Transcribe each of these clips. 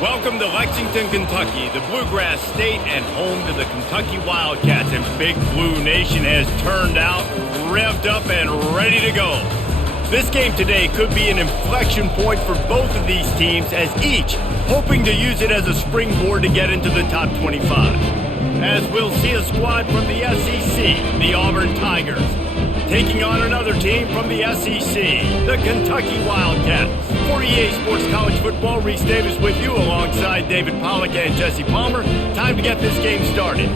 Welcome to Lexington, Kentucky, the Bluegrass State and home to the Kentucky Wildcats. And Big Blue Nation has turned out, revved up, and ready to go. This game today could be an inflection point for both of these teams, as each hoping to use it as a springboard to get into the top 25. As we'll see a squad from the SEC, the Auburn Tigers, taking on another team from the SEC, the Kentucky Wildcats. For EA Sports College Football, Reese Davis with you alongside David Pollack and Jesse Palmer. Time to get this game started.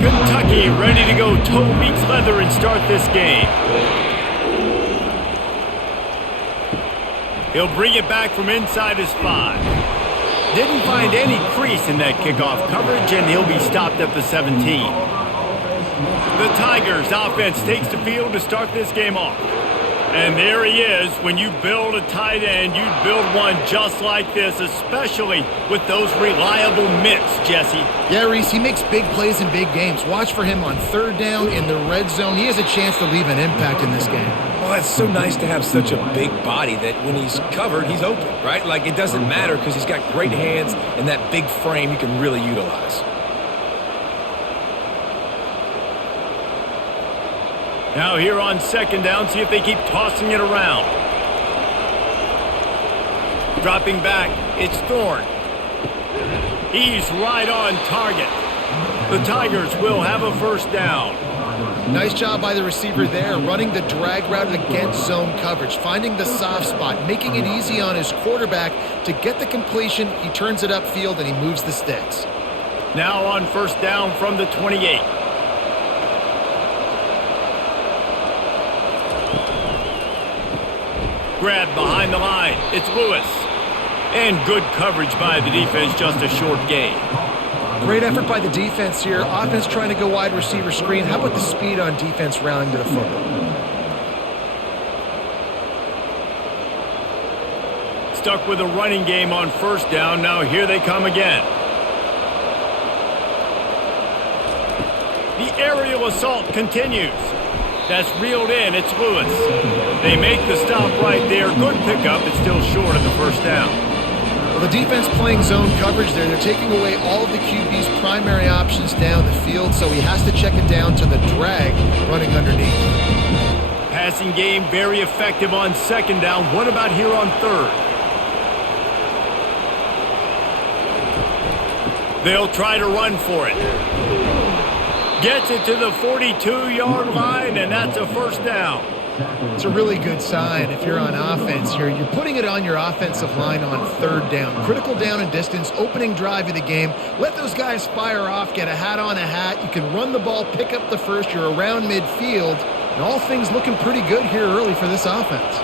Kentucky ready to go toe meets leather and start this game. He'll bring it back from inside his 5. Didn't find any crease in that kickoff coverage, and he'll be stopped at the 17. The Tigers offense takes the field to start this game off. And there he is. When you build a tight end, you build one just like this, especially with those reliable mitts, Jesse. Yeah, Reese, he makes big plays in big games. Watch for him on third down in the red zone. He has a chance to leave an impact in this game. Well, it's so nice to have such a big body that when he's covered, he's open, right? Like, it doesn't matter because he's got great hands and that big frame he can really utilize. Now here on second down, see if they keep tossing it around. Dropping back, it's Thorne. He's right on target. The Tigers will have a first down. Nice job by the receiver there, running the drag route against zone coverage, finding the soft spot, making it easy on his quarterback to get the completion. He turns it upfield and he moves the sticks. Now on first down from the 28. Grab behind the line. It's Lewis. And good coverage by the defense, just a short gain. Great effort by the defense here. Offense trying to go wide receiver screen. How about the speed on defense rallying to the football? Stuck with a running game on first down. Now here they come again. The aerial assault continues. That's reeled in. It's Lewis. They make the stop right there. Good pickup. It's still short of the first down. Well, the defense playing zone coverage there. They're taking away all of the QB's primary options down the field, so he has to check it down to the drag running underneath. Passing game very effective on second down. What about here on third? They'll try to run for it. Gets it to the 42-yard line, and that's a first down. It's a really good sign if you're on offense here. You're putting it on your offensive line on third down. Critical down and distance, opening drive of the game. Let those guys fire off, get a hat on a hat. You can run the ball, pick up the first. You're around midfield. And all things looking pretty good here early for this offense.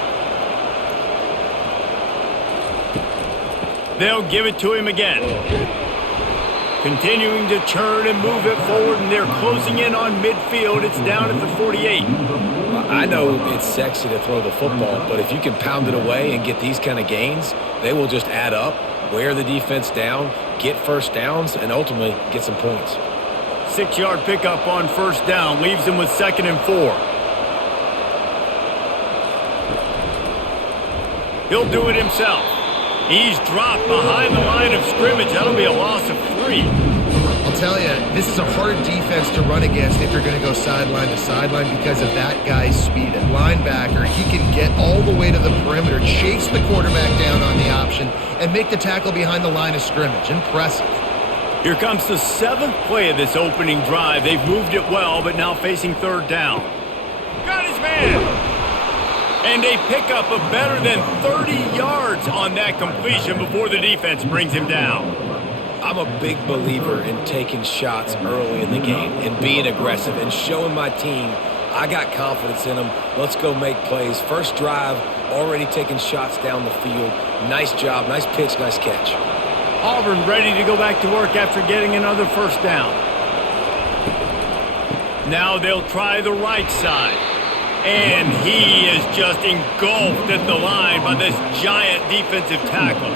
They'll give it to him again. Continuing to churn and move it forward, and they're closing in on midfield. It's down at the 48. I know it's sexy to throw the football, but if you can pound it away and get these kind of gains, they will just add up, wear the defense down, get first downs, and ultimately get some points. 6-yard pickup on first down, leaves them with 2nd and 4. He'll do it himself. He's dropped behind the line of scrimmage. That'll be a loss of 3. I'll tell you, this is a hard defense to run against if you're going to go sideline to sideline because of that guy's speed. At linebacker, he can get all the way to the perimeter, chase the quarterback down on the option, and make the tackle behind the line of scrimmage. Impressive. Here comes the 7th play of this opening drive. They've moved it well, but now facing third down. Got his man! And a pickup of better than 30 yards on that completion before the defense brings him down. I'm a big believer in taking shots early in the game and being aggressive and showing my team I got confidence in them. Let's go make plays. First drive, already taking shots down the field. Nice job, nice pitch, nice catch. Auburn ready to go back to work after getting another first down. Now they'll try the right side. And he is just engulfed at the line by this giant defensive tackle.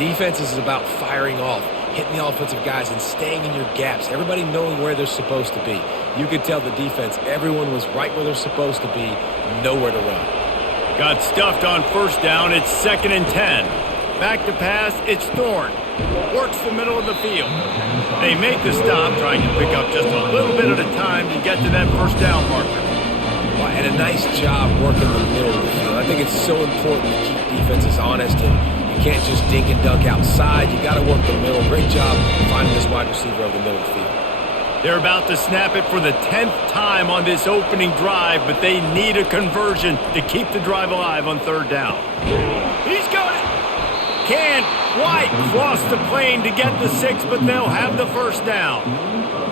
Defense is about firing off, hitting the offensive guys, and staying in your gaps. Everybody knowing where they're supposed to be. You could tell the defense, everyone was right where they're supposed to be, nowhere to run. Got stuffed on first down. It's 2nd and 10. Back to pass. It's Thorne. Works the middle of the field. They make the stop, trying to pick up just a little bit at a time to get to that first down marker. Well, and a nice job working the middle of the field. I think it's so important to keep defenses honest, and you can't just dink and dunk outside. You got to work the middle. Great job finding this wide receiver over the middle of the field. They're about to snap it for the 10th time on this opening drive, but they need a conversion to keep the drive alive on 3rd down. He's got it! Can't quite cross the plane to get the 6, but they'll have the first down.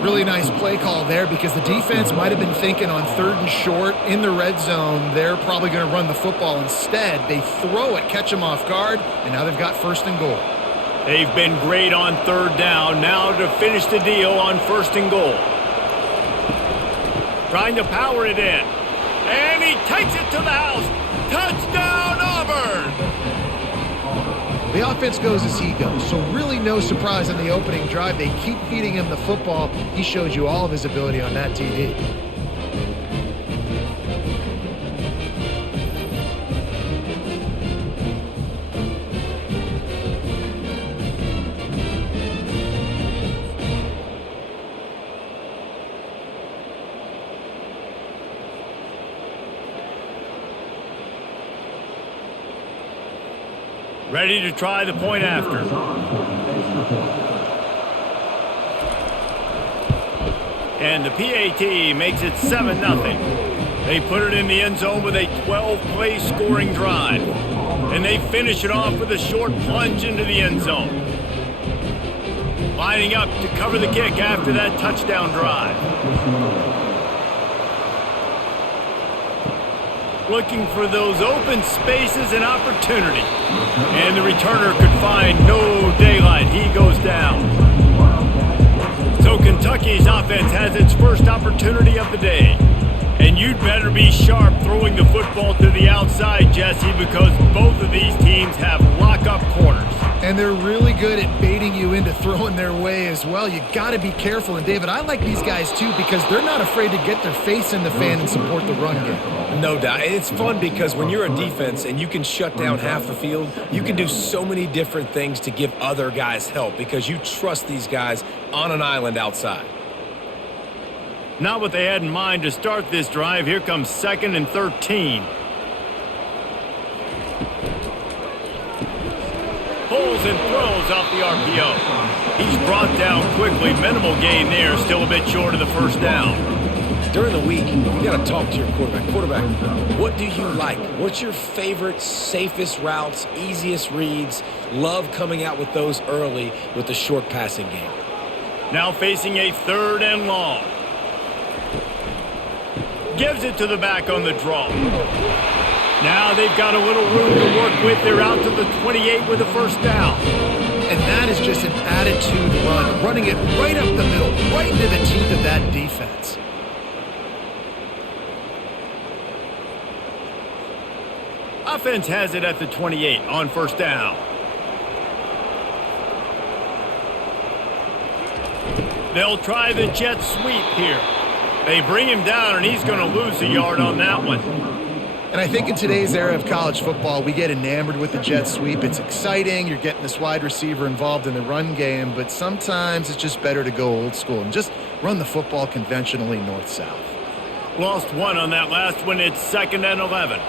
Really nice play call there because the defense might have been thinking on 3rd and short in the red zone. They're probably going to run the football instead. They throw it, catch them off guard, and now they've got 1st and goal. They've been great on 3rd down. Now to finish the deal on 1st and goal. Trying to power it in. And he takes it to the house. Touchdown, Auburn! The offense goes as he goes, so really no surprise on the opening drive. They keep feeding him the football. He showed you all of his ability on that TD. Ready to try the point after. And the PAT makes it 7-0. They put it in the end zone with a 12-play scoring drive. And they finish it off with a short plunge into the end zone. Lining up to cover the kick after that touchdown drive. Looking for those open spaces and opportunity. And the returner could find no daylight. He goes down. So Kentucky's offense has its first opportunity of the day. And you'd better be sharp throwing the football to the outside, Jesse, because both of these teams have lock-up corners. And they're really good at baiting you into throwing their way as well. You got to be careful. And, David, I like these guys, too, because they're not afraid to get their face in the fan and support the run game. No doubt. And it's fun because when you're a defense and you can shut down half the field, you can do so many different things to give other guys help because you trust these guys on an island outside. Not what they had in mind to start this drive. Here comes 2nd and 13. Pulls and throws off the RPO. He's brought down quickly. Minimal gain there. Still a bit short of the first down. During the week, you got to talk to your quarterback. Quarterback, what do you like? What's your favorite, safest routes, easiest reads? Love coming out with those early with the short passing game. Now facing a 3rd and long. Gives it to the back on the draw. Now they've got a little room to work with. They're out to the 28 with a first down. And that is just an attitude run, running it right up the middle, right into the teeth of that defense. Offense has it at the 28 on first down. They'll try the jet sweep here. They bring him down, and he's going to lose a yard on that one. And I think in today's era of college football, we get enamored with the jet sweep. It's exciting. You're getting this wide receiver involved in the run game, but sometimes it's just better to go old school and just run the football conventionally north-south. Lost one on that last one. It's 2nd and 11.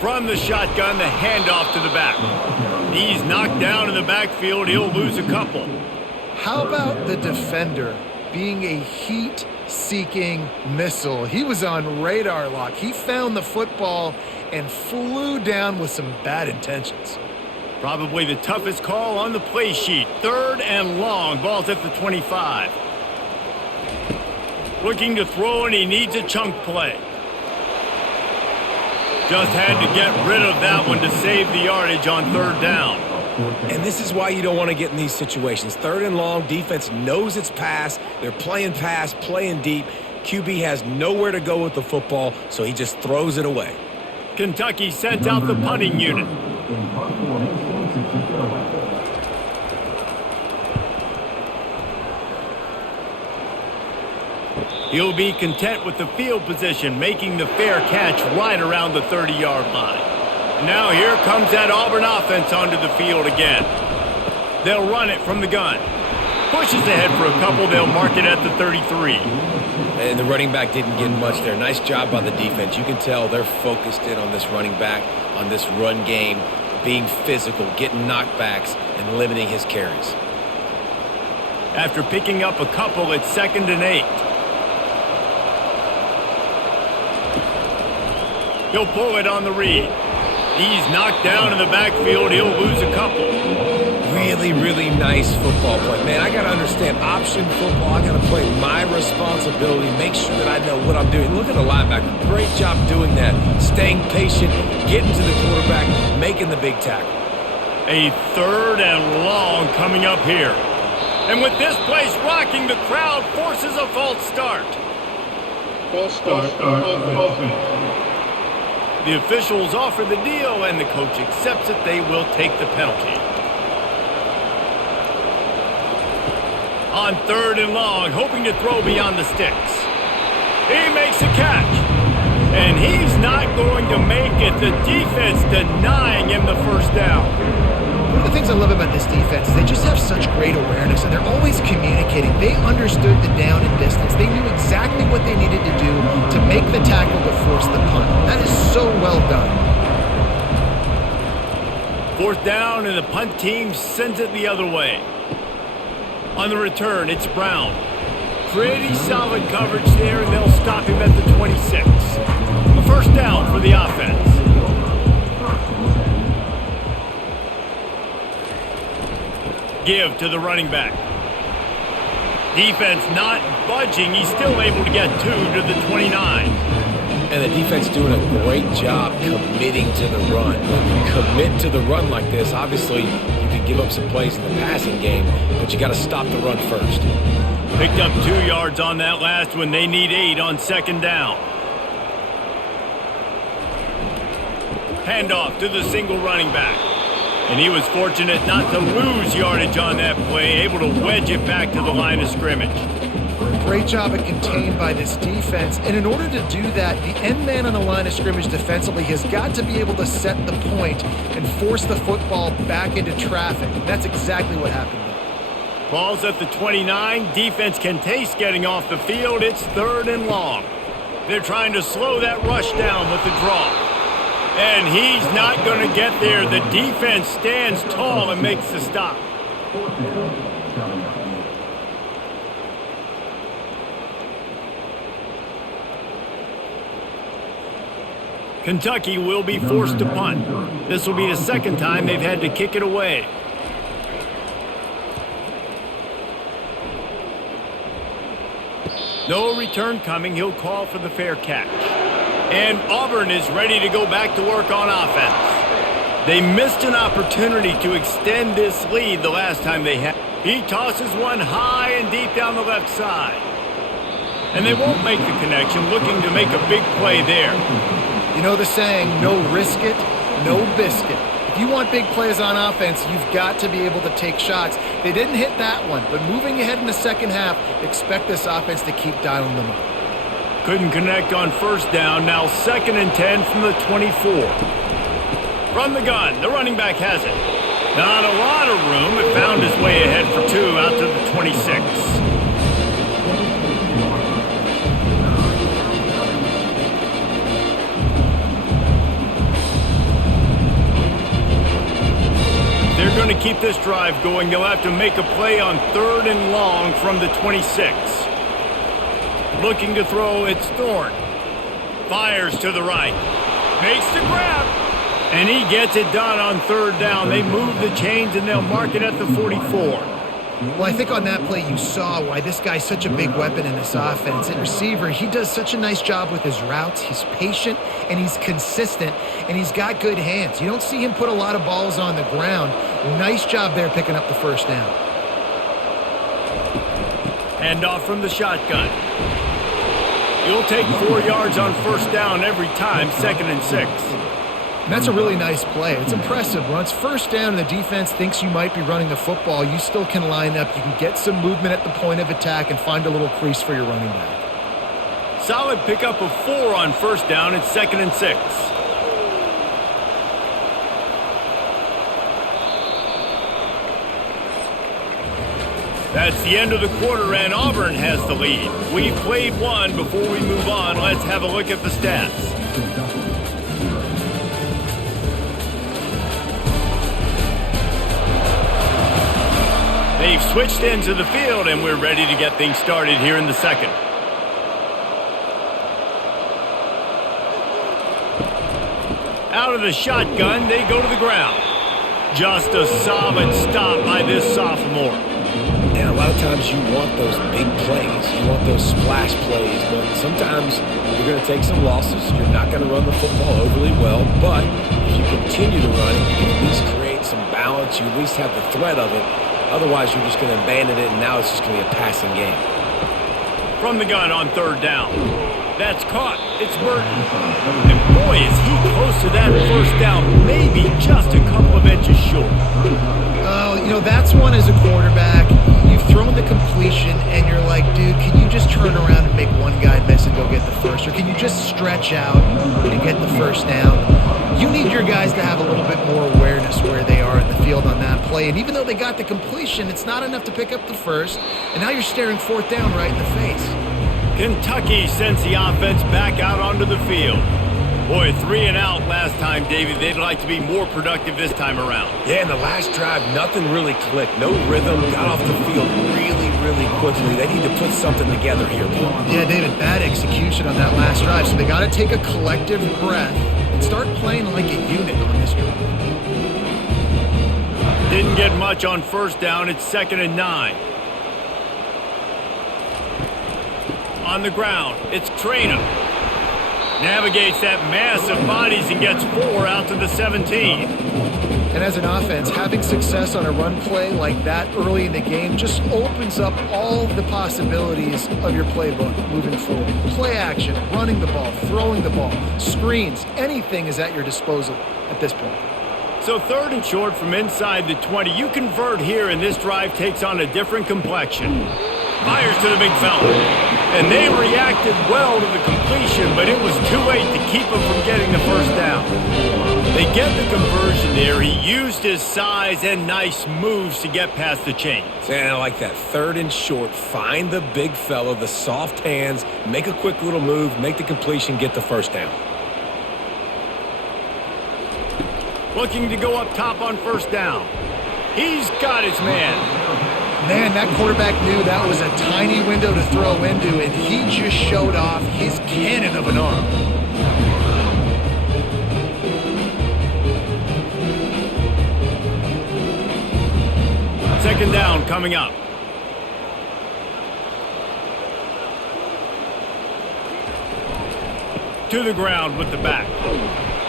From the shotgun, the handoff to the back. He's knocked down in the backfield. He'll lose a couple. How about the defender being a heat-seeking missile? He was on radar lock. He found the football and flew down with some bad intentions. Probably the toughest call on the play sheet. 3rd and long. Ball's at the 25. Looking to throw, and he needs a chunk play. Just had to get rid of that one to save the yardage on 3rd down. And this is why you don't want to get in these situations. 3rd and long, defense knows it's pass. They're playing pass, playing deep. QB has nowhere to go with the football, so he just throws it away. Kentucky sent out the punting unit. He'll be content with the field position, making the fair catch right around the 30-yard line. Now here comes that Auburn offense onto the field again. They'll run it from the gun. Pushes ahead for a couple. They'll mark it at the 33. And the running back didn't get much there. Nice job by the defense. You can tell they're focused in on this running back, on this run game, being physical, getting knockbacks, and limiting his carries. After picking up a couple, it's 2nd and 8. He'll pull it on the read. He's knocked down in the backfield. He'll lose a couple. Really, really nice football play. Man, I got to understand option football. I got to play my responsibility, make sure that I know what I'm doing. Look at the linebacker. Great job doing that. Staying patient, getting to the quarterback, making the big tackle. A 3rd and long coming up here. And with this place rocking, the crowd forces a false start. False start. Offense. The officials offer the deal, and the coach accepts it. They will take the penalty. On 3rd and long, hoping to throw beyond the sticks. He makes a catch. And he's not going to make it. The defense denying him the first down. One of the things I love about this defense is they just have such great awareness, and they're always communicating. They understood the down and distance. They knew exactly what they needed to do to make the tackle to force the punt. That is so well done. 4th down, and the punt team sends it the other way. On the return, it's Brown. Pretty solid coverage there, and they'll stop him at the 26. A 1st down for the offense. Give to the running back. Defense not budging. He's still able to get 2 to the 29. And the defense doing a great job committing to the run. When you commit to the run like this, obviously you can give up some plays in the passing game, but you got to stop the run first. Picked up 2 yards on that last one. They need 8 on 2nd down. Handoff to the single running back. And he was fortunate not to lose yardage on that play, able to wedge it back to the line of scrimmage. Great job at contained by this defense. And in order to do that, the end man on the line of scrimmage defensively has got to be able to set the point and force the football back into traffic. That's exactly what happened. Ball's at the 29. Defense can taste getting off the field. It's 3rd and long. They're trying to slow that rush down with the draw. And he's not going to get there. The defense stands tall and makes the stop. Kentucky will be forced to punt. This will be the 2nd time they've had to kick it away. No return coming. He'll call for the fair catch. And Auburn is ready to go back to work on offense. They missed an opportunity to extend this lead the last time they had. He tosses one high and deep down the left side. And they won't make the connection, looking to make a big play there. You know the saying, no risk it, no biscuit. If you want big plays on offense, you've got to be able to take shots. They didn't hit that one, but moving ahead in the 2nd half, expect this offense to keep dialing them up. Couldn't connect on 1st down. Now 2nd and 10 from the 24. From the gun, the running back has it. Not a lot of room, but found his way ahead for 2 out to the 26. They're going to keep this drive going. They'll have to make a play on 3rd and long from the 26. Looking to throw, it's Thorne. Fires to the right. Makes the grab. And he gets it done on 3rd down. They move the chains and they'll mark it at the 44. Well, I think on that play you saw why this guy's such a big weapon in this offense. At receiver, he does such a nice job with his routes. He's patient, and he's consistent, and he's got good hands. You don't see him put a lot of balls on the ground. Nice job there picking up the 1st down. Handoff from the shotgun. He'll take 4 yards on 1st down every time, 2nd and 6. And that's a really nice play. It's impressive. When it's first down and the defense thinks you might be running the football, you still can line up. You can get some movement at the point of attack and find a little crease for your running back. Solid pickup of 4 on first down. It's 2nd and 6. That's the end of the quarter, and Auburn has the lead. We've played one. Before we move on, let's have a look at the stats. They've switched into the field, and we're ready to get things started here in the second. Out of the shotgun, they go to the ground. Just a solid stop by this sophomore. And a lot of times you want those big plays. You want those splash plays, but sometimes you're going to take some losses. You're not going to run the football overly well, but if you continue to run it, you can at least create some balance. You at least have the threat of it. Otherwise, you're just going to abandon it, and now it's just going to be a passing game. From the gun on third down. That's caught. It's Burton. And boy, is he close to that first down. Maybe just a couple of inches short. Oh, you know, that's one as a quarterback. You've thrown the completion, and you're like, dude, can you just turn around and make one guy miss and go get the first? Or can you just stretch out and get the first down? You need your guys to have a little bit more awareness where they are in the field on that play. And even though they got the completion, it's not enough to pick up the first. And now you're staring fourth down right in the face. Kentucky sends the offense back out onto the field. Boy, 3 and out last time, David. They'd like to be more productive this time around. Yeah, in the last drive, nothing really clicked. No rhythm. Got off the field really quickly. They need to put something together here. Yeah, David, bad execution on that last drive. So they got to take a collective breath and start playing like a unit on this drive. Didn't get much on first down. It's 2nd and 9. On the ground, it's Traina. Navigates that mass of bodies and gets 4 out to the 17. And as an offense, having success on a run play like that early in the game just opens up all the possibilities of your playbook moving forward. Play action, running the ball, throwing the ball, screens, anything is at your disposal at this point. So 3rd and short from inside the 20. You convert here, and this drive takes on a different complexion. Fires to the big fella. And they reacted well to the completion, but it was too late to keep him from getting the first down. They get the conversion there. He used his size and nice moves to get past the chains. And I like that. 3rd and short. Find the big fella, the soft hands, make a quick little move, make the completion, get the first down. Looking to go up top on first down. He's got his man. Man, that quarterback knew that was a tiny window to throw into, and he just showed off his cannon of an arm. Second down coming up. To the ground with the back.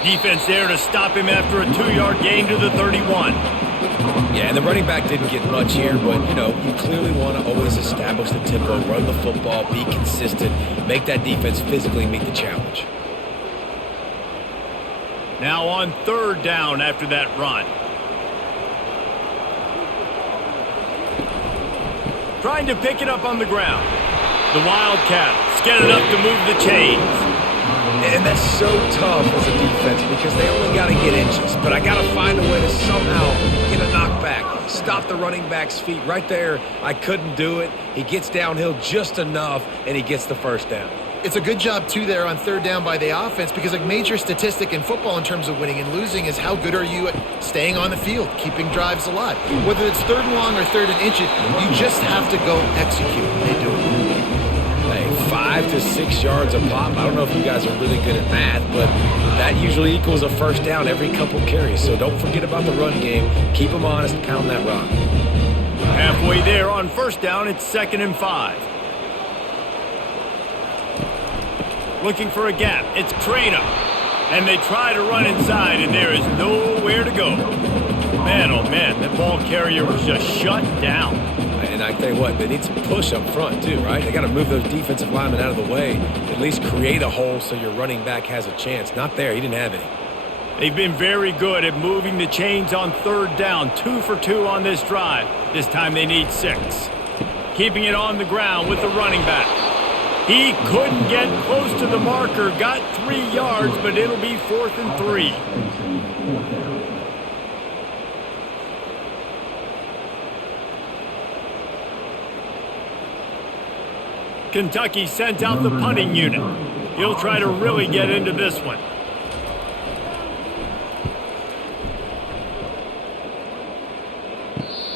Defense there to stop him after a 2-yard gain to the 31. Yeah, and the running back didn't get much here, but, you know, you clearly want to always establish the tempo, run the football, be consistent, make that defense physically meet the challenge. Now on 3rd down after that run. Trying to pick it up on the ground. The Wildcats get it up to move the chains. And that's so tough as a defense because they only got to get inches. But I got to find a way to somehow get a knockback. Stop the running back's feet right there. I couldn't do it. He gets downhill just enough, and he gets the first down. It's a good job, too, there on 3rd down by the offense because a major statistic in football in terms of winning and losing is how good are you at staying on the field, keeping drives alive. Whether it's 3rd and long or 3rd and inches, you just have to go execute. They do it. Hey, 5 to 6 yards a pop. I don't know if you guys are really good at math, but that usually equals a first down every couple carries. So don't forget about the run game. Keep them honest, pound that rock. Halfway there on first down, it's 2nd and 5. Looking for a gap. It's Traina. And they try to run inside, and there is nowhere to go. Man, oh man, that ball carrier was just shut down. And I tell you what, they need some push up front too, right? They got to move those defensive linemen out of the way, at least create a hole so your running back has a chance. Not there. He didn't have any. They've been very good at moving the chains on third down. 2 for 2 on this drive. This time they need 6. Keeping it on the ground with the running back. He couldn't get close to the marker. Got 3 yards, but it'll be 4th and 3. Kentucky sent out the punting unit. He'll try to really get into this one.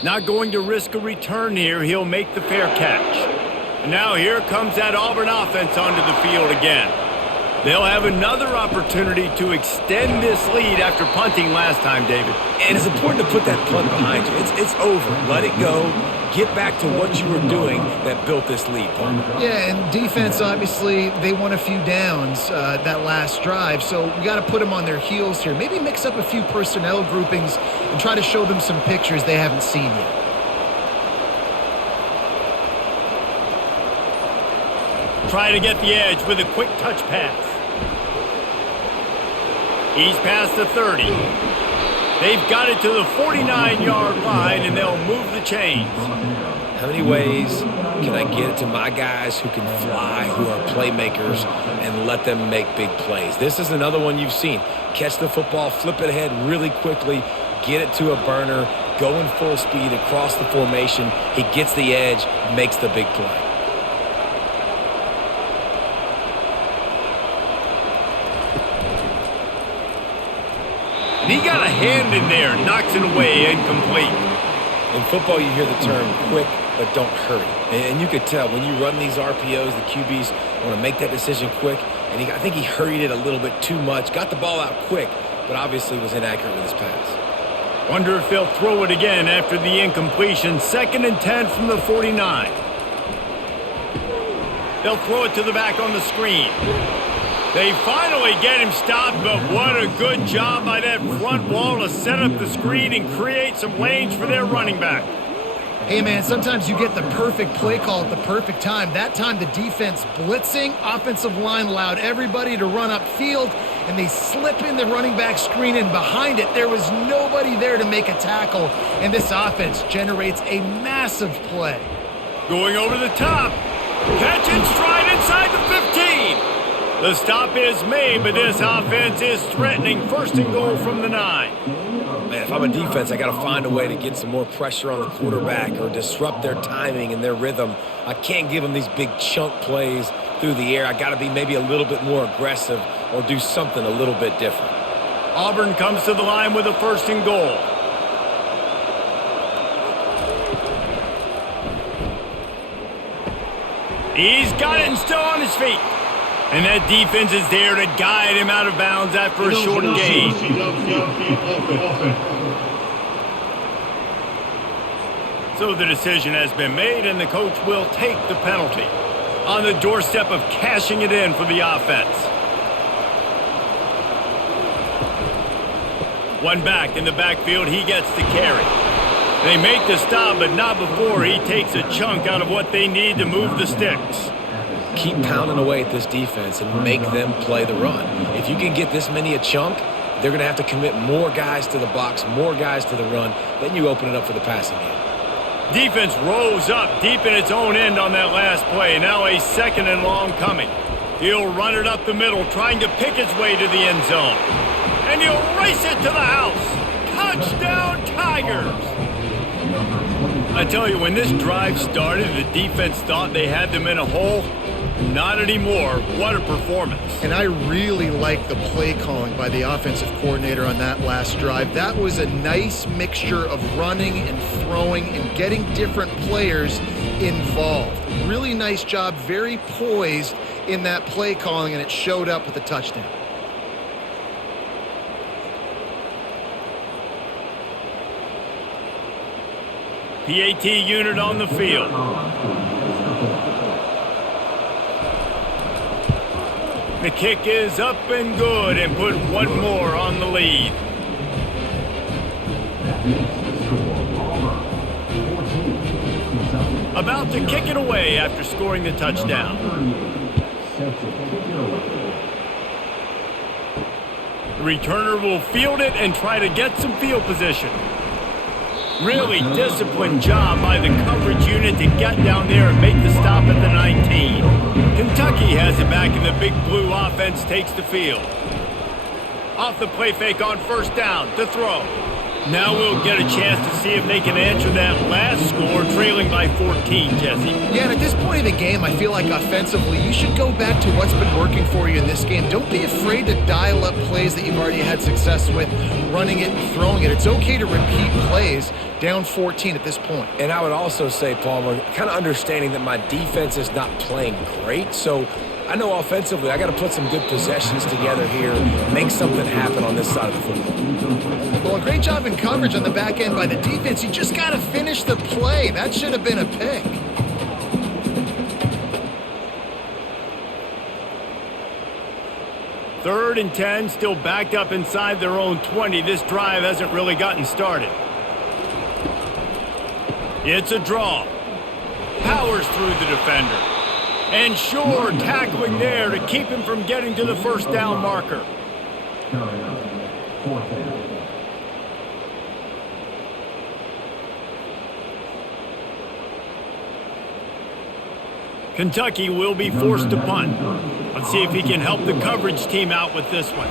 Not going to risk a return here. He'll make the fair catch. And now here comes that Auburn offense onto the field again. They'll have another opportunity to extend this lead after punting last time, David. And it's important to put that punt behind you. It's over. Let it go. Get back to what you were doing that built this lead, Paul. Yeah, and defense, obviously, they won a few downs that last drive, so we got to put them on their heels here. Maybe mix up a few personnel groupings and try to show them some pictures they haven't seen yet. Try to get the edge with a quick touch pass. He's past the 30. They've got it to the 49-yard line, and they'll move the chains. How many ways can I get it to my guys who can fly, who are playmakers, and let them make big plays? This is another one you've seen. Catch the football, flip it ahead really quickly, get it to a burner, go in full speed across the formation. He gets the edge, makes the big play. And he got a hand in there, knocks it away, incomplete. In football, you hear the term quick, but don't hurry. And you could tell when you run these RPOs, the QBs want to make that decision quick. And I think he hurried it a little bit too much, got the ball out quick, but obviously was inaccurate with his pass. Wonder if they'll throw it again after the incompletion. 2nd and 10 from the 49. They'll throw it to the back on the screen. They finally get him stopped, but what a good job by that front wall to set up the screen and create some lanes for their running back. Hey, man, sometimes you get the perfect play call at the perfect time. That time the defense blitzing, offensive line allowed everybody to run upfield, and they slip in the running back screen, and behind it there was nobody there to make a tackle, and this offense generates a massive play. Going over the top. Catch and stride inside the 15. The stop is made, but this offense is threatening. 1st and goal from the 9. Man, if I'm a defense, I got to find a way to get some more pressure on the quarterback or disrupt their timing and their rhythm. I can't give them these big chunk plays through the air. I got to be maybe a little bit more aggressive or do something a little bit different. Auburn comes to the line with a 1st and goal. He's got it and still on his feet. And that defense is there to guide him out of bounds after a short gain. So the decision has been made, and the coach will take the penalty. On the doorstep of cashing it in for the offense. One back in the backfield, he gets to carry. They make the stop, but not before he takes a chunk out of what they need to move the sticks. Keep pounding away at this defense and make them play the run. If you can get this many a chunk, they're going to have to commit more guys to the box, more guys to the run. Then you open it up for the passing game. Defense rose up deep in its own end on that last play. Now a 2nd and long coming. He'll run it up the middle, trying to pick his way to the end zone. And he'll race it to the house. Touchdown, Tigers! I tell you, when this drive started, the defense thought they had them in a hole. Not anymore. What a performance. And I really like the play calling by the offensive coordinator on that last drive. That was a nice mixture of running and throwing and getting different players involved. Really nice job, very poised in that play calling, and it showed up with a touchdown. PAT unit on the field. The kick is up and good, and put one more on the lead. About to kick it away after scoring the touchdown. The returner will field it and try to get some field position. Really disciplined job by the coverage unit to get down there and make the stop at the 19. Kentucky has it back, and the Big Blue offense takes the field. Off the play fake on first down to throw. Now we'll get a chance to see if they can answer that last score, trailing by 14, Jesse. Yeah, and at this point of the game, I feel like offensively, you should go back to what's been working for you in this game. Don't be afraid to dial up plays that you've already had success with, running it and throwing it. It's okay to repeat plays down 14 at this point. And I would also say, Palmer, kind of understanding that my defense is not playing great, so I know offensively I got to put some good possessions together here, make something happen on this side of the football. Well, a great job in coverage on the back end by the defense. You just got to finish the play. That should have been a pick. Third and 10, still backed up inside their own 20. This drive hasn't really gotten started. It's a draw. Powers through the defender. And Shore tackling there to keep him from getting to the first down marker. Kentucky will be forced to punt. Let's see if he can help the coverage team out with this one.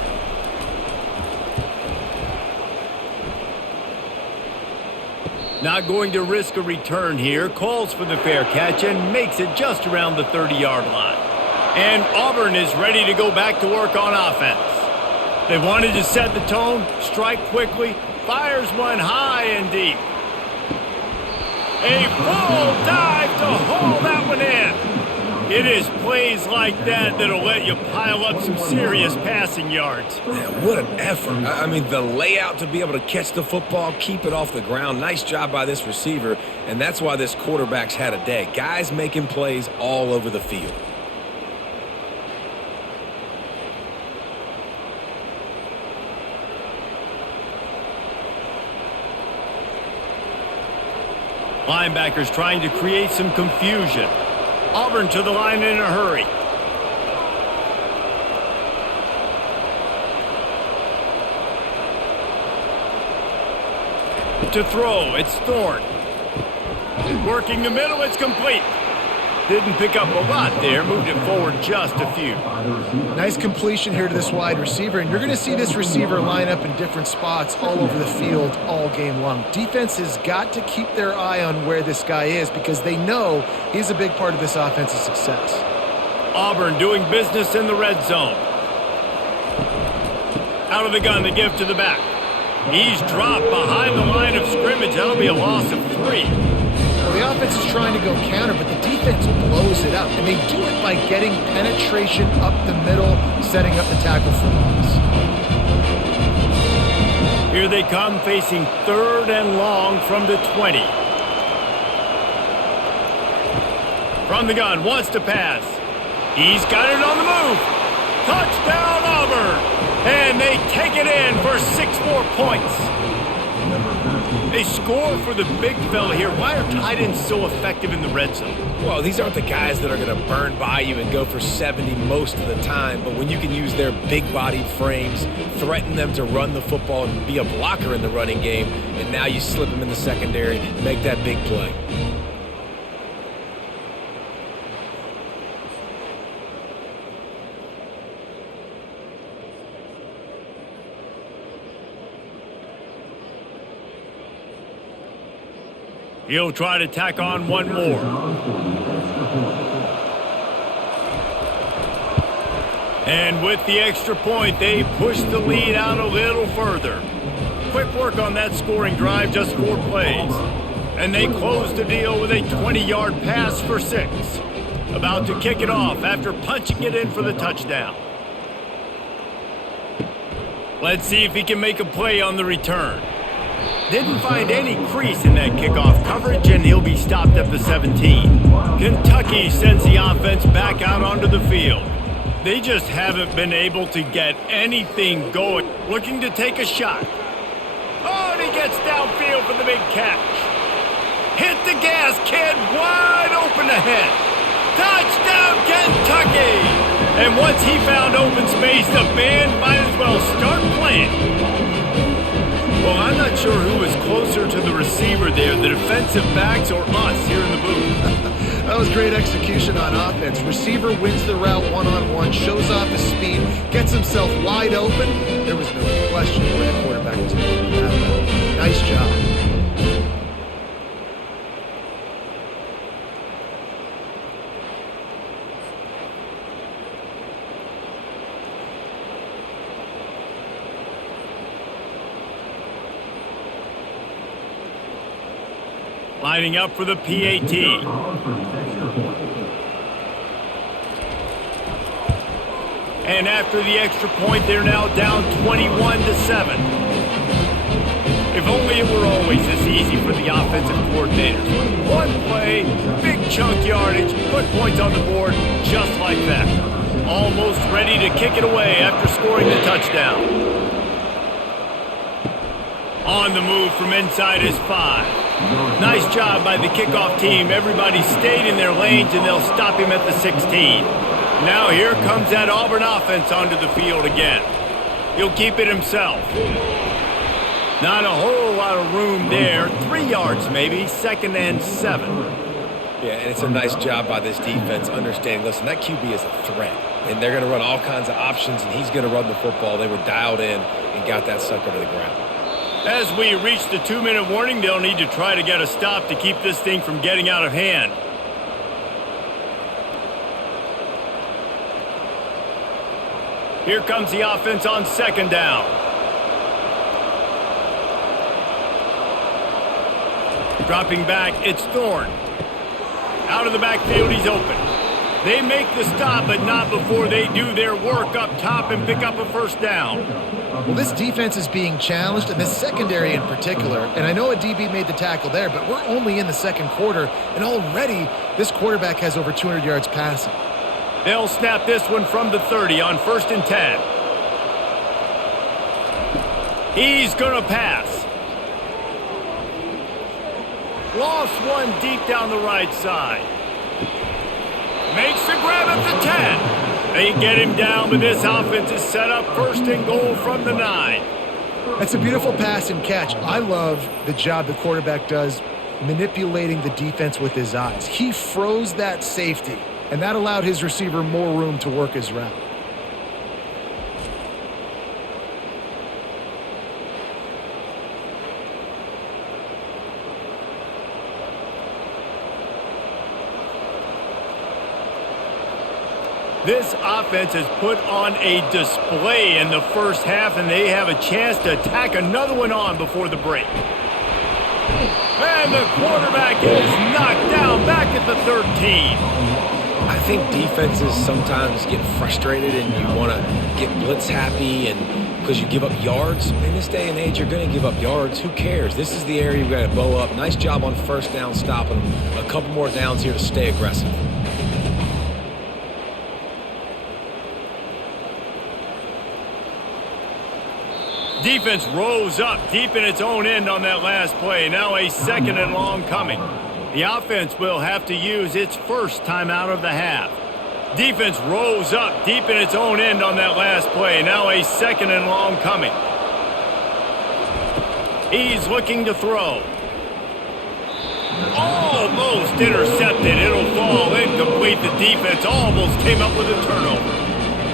Not going to risk a return here. Calls for the fair catch and makes it just around the 30-yard line. And Auburn is ready to go back to work on offense. They wanted to set the tone, strike quickly, fires one high and deep. A full dive to haul that one in. It is plays like that that'll let you pile up some serious passing yards. Man, what an effort. I mean, the layout to be able to catch the football, keep it off the ground. Nice job by this receiver, and that's why this quarterback's had a day. Guys making plays all over the field. Linebackers trying to create some confusion. Auburn to the line in a hurry. To throw, it's Thorne. Working the middle, it's complete. Didn't pick up a lot there, moved it forward just a few. Nice completion here to this wide receiver, and you're going to see this receiver line up in different spots all over the field all game long. Defense has got to keep their eye on where this guy is because they know he's a big part of this offense's success. Auburn doing business in the red zone. Out of the gun, the give to the back. He's dropped behind the line of scrimmage. That'll be a loss of 3. Well, the offense is trying to go counter, but the defense blows it up, and they do it by getting penetration up the middle, setting up the tackle for loss. Here they come, facing 3rd and long from the 20. From the gun, wants to pass. He's got it on the move. Touchdown, Auburn! And they take it in for 6 more points. They score for the big fella here. Why are tight ends so effective in the red zone? Well, these aren't the guys that are going to burn by you and go for 70 most of the time, but when you can use their big-bodied frames, threaten them to run the football and be a blocker in the running game, and now you slip them in the secondary, make that big play. He'll try to tack on one more. And with the extra point, they push the lead out a little further. Quick work on that scoring drive, just 4 plays. And they close the deal with a 20-yard pass for 6. About to kick it off after punching it in for the touchdown. Let's see if he can make a play on the return. Didn't find any crease in that kickoff coverage, and he'll be stopped at the 17. Kentucky sends the offense back out onto the field. They just haven't been able to get anything going. Looking to take a shot. Oh, and he gets downfield for the big catch. Hit the gas, kid. Wide open ahead. Touchdown, Kentucky! And once he found open space, the band might as well start playing. Well, I'm not sure who was closer to the receiver there, the defensive backs or us here in the booth. That was great execution on offense. Receiver wins the route one-on-one, shows off his speed, gets himself wide open. There was no question where the quarterback was going with that. Nice job. Lining up for the PAT. And after the extra point, they're now down 21-7. If only it were always this easy for the offensive coordinators. One play, big chunk yardage, put points on the board just like that. Almost ready to kick it away after scoring the touchdown. On the move from inside his 5. Nice job by the kickoff team. Everybody stayed in their lanes, and they'll stop him at the 16. Now here comes that Auburn offense onto the field again. He'll keep it himself. Not a whole lot of room there. 3 yards maybe, 2nd and 7. Yeah, and it's a nice job by this defense understanding, listen, that QB is a threat. And they're going to run all kinds of options, and he's going to run the football. They were dialed in and got that sucker to the ground. As we reach the 2-minute warning, they'll need to try to get a stop to keep this thing from getting out of hand. Here comes the offense on 2nd down. Dropping back, it's Thorne. Out of the backfield, he's open. They make the stop, but not before they do their work up top and pick up a 1st down. Well, this defense is being challenged, and this secondary in particular. And I know a DB made the tackle there, but we're only in the 2nd quarter, and already this quarterback has over 200 yards passing. They'll snap this one from the 30 on 1st and 10. He's going to pass. Lost one deep down the right side. Makes the grab at the 10. They get him down, but this offense is set up 1st and goal from the 9. That's a beautiful pass and catch. I love the job the quarterback does manipulating the defense with his eyes. He froze that safety, and that allowed his receiver more room to work his route. This offense has put on a display in the 1st half, and they have a chance to tack another one on before the break. And the quarterback is knocked down back at the 13. I think defenses sometimes get frustrated and you want to get blitz happy and because you give up yards. In this day and age, you're going to give up yards. Who cares? This is the area you've got to bow up. Nice job on 1st down stopping them. A couple more downs here to stay aggressive. Defense rose up deep in its own end on that last play. Now a 2nd and long coming. The offense will have to use its 1st timeout of the half. Defense rose up deep in its own end on that last play. Now a 2nd and long coming. He's looking to throw. Almost intercepted. It'll fall incomplete. The defense almost came up with a turnover.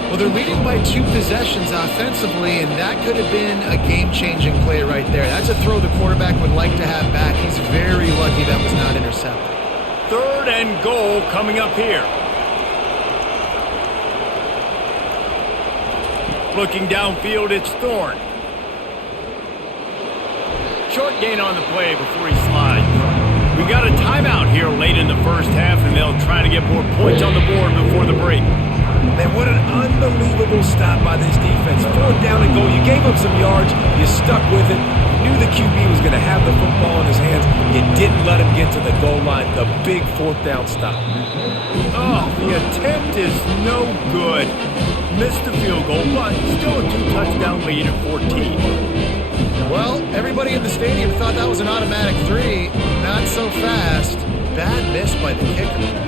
Well, they're leading by 2 possessions offensively, and that could have been a game-changing play right there. That's a throw the quarterback would like to have back. He's very lucky that was not intercepted. 3rd and goal coming up here. Looking downfield, it's Thorne. Short gain on the play before he slides. We got a timeout here late in the 1st half, and they'll try to get more points on the board before the break. Man, what an unbelievable stop by this defense. 4th down and goal. You gave up some yards. You stuck with it. You knew the QB was going to have the football in his hands. You didn't let him get to the goal line. The big 4th down stop. Oh, the attempt is no good. Missed the field goal, but still a 2-touchdown lead at 14. Well, everybody in the stadium thought that was an automatic 3. Not so fast. Bad miss by the kicker.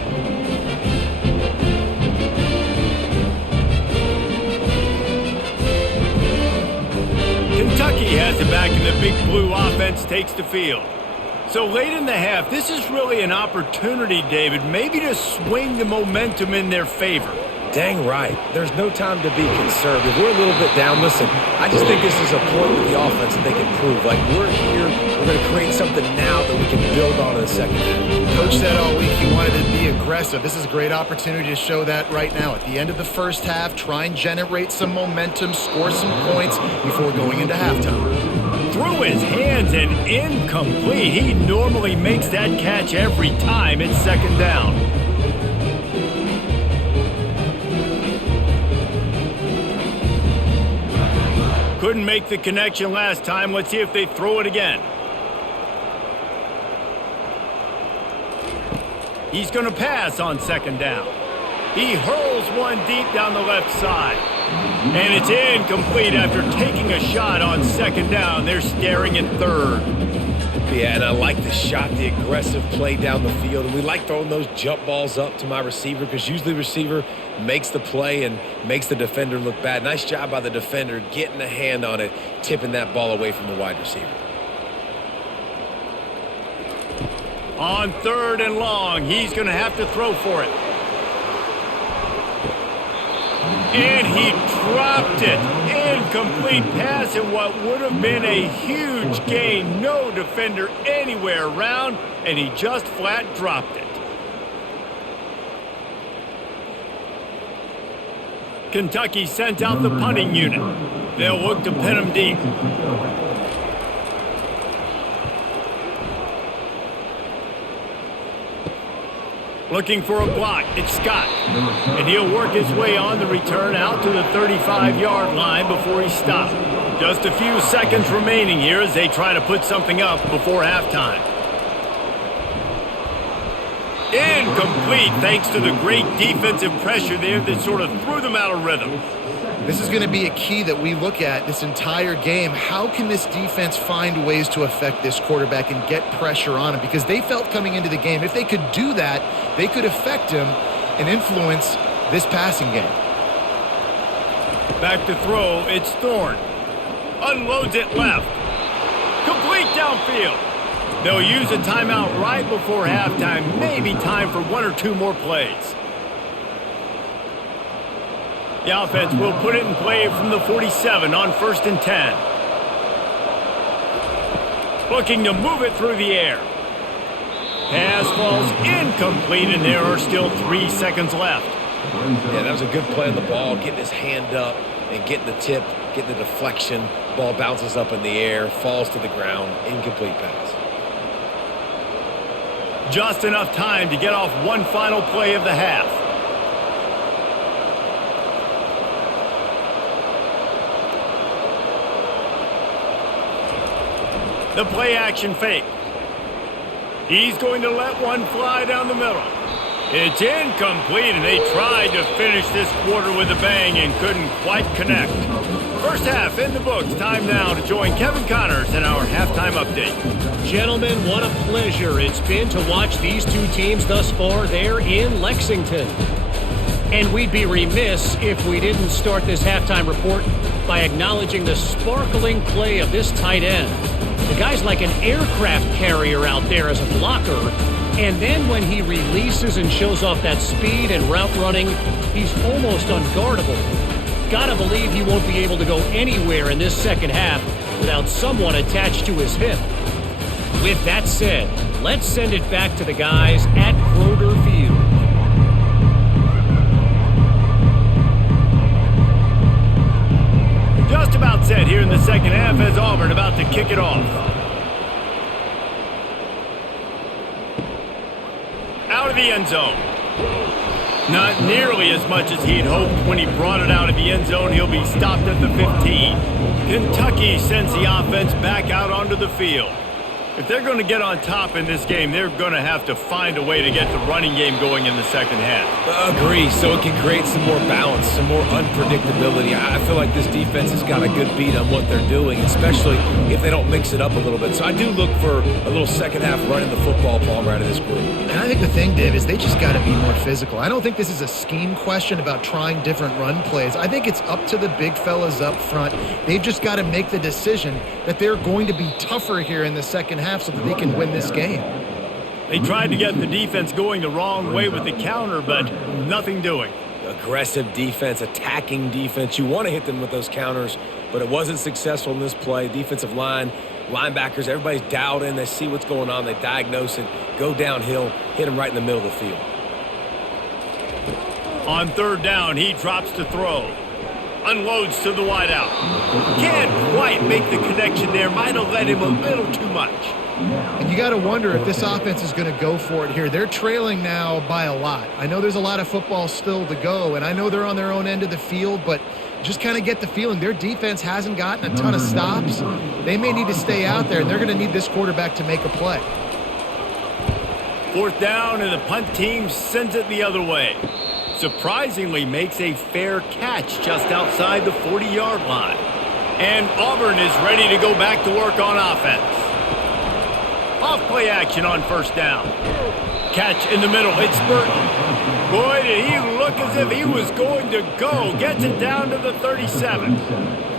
back and the Big Blue offense takes the field. So late in the half, this is really an opportunity, David, maybe to swing the momentum in their favor. Dang right. There's no time to be conservative. We're a little bit down. Listen, I just think this is a point with the offense that they can prove. Like, we're here, we're going to create something now that we can build on in the second half. Coach said all week he wanted to be aggressive. This is a great opportunity to show that right now. At the end of the first half, try and generate some momentum, score some points before going into halftime. Through his hands and incomplete. He normally makes that catch every time. It's second down. Couldn't make the connection last time. Let's see if they throw it again. He's going to pass on second down. He hurls one deep down the left side. And it's incomplete after taking a shot on second down. They're staring at third. Yeah, and I like the shot, the aggressive play down the field. And we like throwing those jump balls up to my receiver because usually the receiver makes the play and makes the defender look bad. Nice job by the defender getting a hand on it, tipping that ball away from the wide receiver. On third and long, he's going to have to throw for it. And he dropped it. Incomplete pass in what would have been a huge gain. No defender anywhere around, and he just flat dropped it. Kentucky sent out the punting unit. They'll look to pin him deep. Looking for a block, it's Scott. And he'll work his way on the return out to the 35-yard line before he's stopped. Just a few seconds remaining here as they try to put something up before halftime. Incomplete thanks to the great defensive pressure there that sort of threw them out of rhythm. This is going to be a key that we look at this entire game. How can this defense find ways to affect this quarterback and get pressure on him? Because they felt coming into the game, if they could do that, they could affect him and influence this passing game. Back to throw, it's Thorne. Unloads it left. Complete downfield. They'll use a timeout right before halftime. Maybe time for one or two more plays. The offense will put it in play from the 47 on 1st and 10. Looking to move it through the air. Pass falls incomplete, and there are still 3 seconds left. Yeah, that was a good play on the ball, getting his hand up and getting the tip, getting the deflection. Ball bounces up in the air, falls to the ground, incomplete pass. Just enough time to get off one final play of the half. The play action fake. He's going to let one fly down the middle. It's incomplete, and they tried to finish this quarter with a bang and couldn't quite connect. First half in the books. Time now to join Kevin Connors in our halftime update. Gentlemen, what a pleasure it's been to watch these two teams thus far there in Lexington. And we'd be remiss if we didn't start this halftime report by acknowledging the sparkling play of this tight end. The guy's like an aircraft carrier out there as a blocker, and then when he releases and shows off that speed and route running, he's almost unguardable. Gotta believe he won't be able to go anywhere in this second half without someone attached to his hip. With that said, let's send it back to the guys at Kroger Field. Just about set here in the second half as Auburn about to kick it off. Out of the end zone. Not nearly as much as he'd hoped when he brought it out of the end zone. He'll be stopped at the 15. Kentucky sends the offense back out onto the field. If they're going to get on top in this game, they're going to have to find a way to get the running game going in the second half. Agree, so it can create some more balance, some more unpredictability. I feel like this defense has got a good beat on what they're doing, especially if they don't mix it up a little bit. So I do look for a little second half running the football, Palmer, out of this group. And I think the thing, Dave, is they just got to be more physical. I don't think this is a scheme question about trying different run plays. I think it's up to the big fellas up front. They've just got to make the decision that they're going to be tougher here in the second half so that they can win this game. They tried to get the defense going the wrong way with the counter, but nothing doing. Aggressive defense, attacking defense. You want to hit them with those counters, but it wasn't successful in this play. Defensive line, linebackers, everybody's dialed in. They see what's going on. They diagnose it, go downhill, hit them right in the middle of the field. On third down, he drops to throw. Unloads to the wideout. Can't quite make the connection there. Might have led him a little too much. And you got to wonder if this offense is going to go for it here. They're trailing now by a lot. I know there's a lot of football still to go, and I know they're on their own end of the field, but just kind of get the feeling their defense hasn't gotten a ton of stops. They may need to stay out there, and they're going to need this quarterback to make a play. Fourth down, and the punt team sends it the other way. Surprisingly makes a fair catch just outside the 40-yard line. And Auburn is ready to go back to work on offense. Off play action on first down. Catch in the middle. It's Burton. Boy, did he look as if he was going to go. Gets it down to the 37.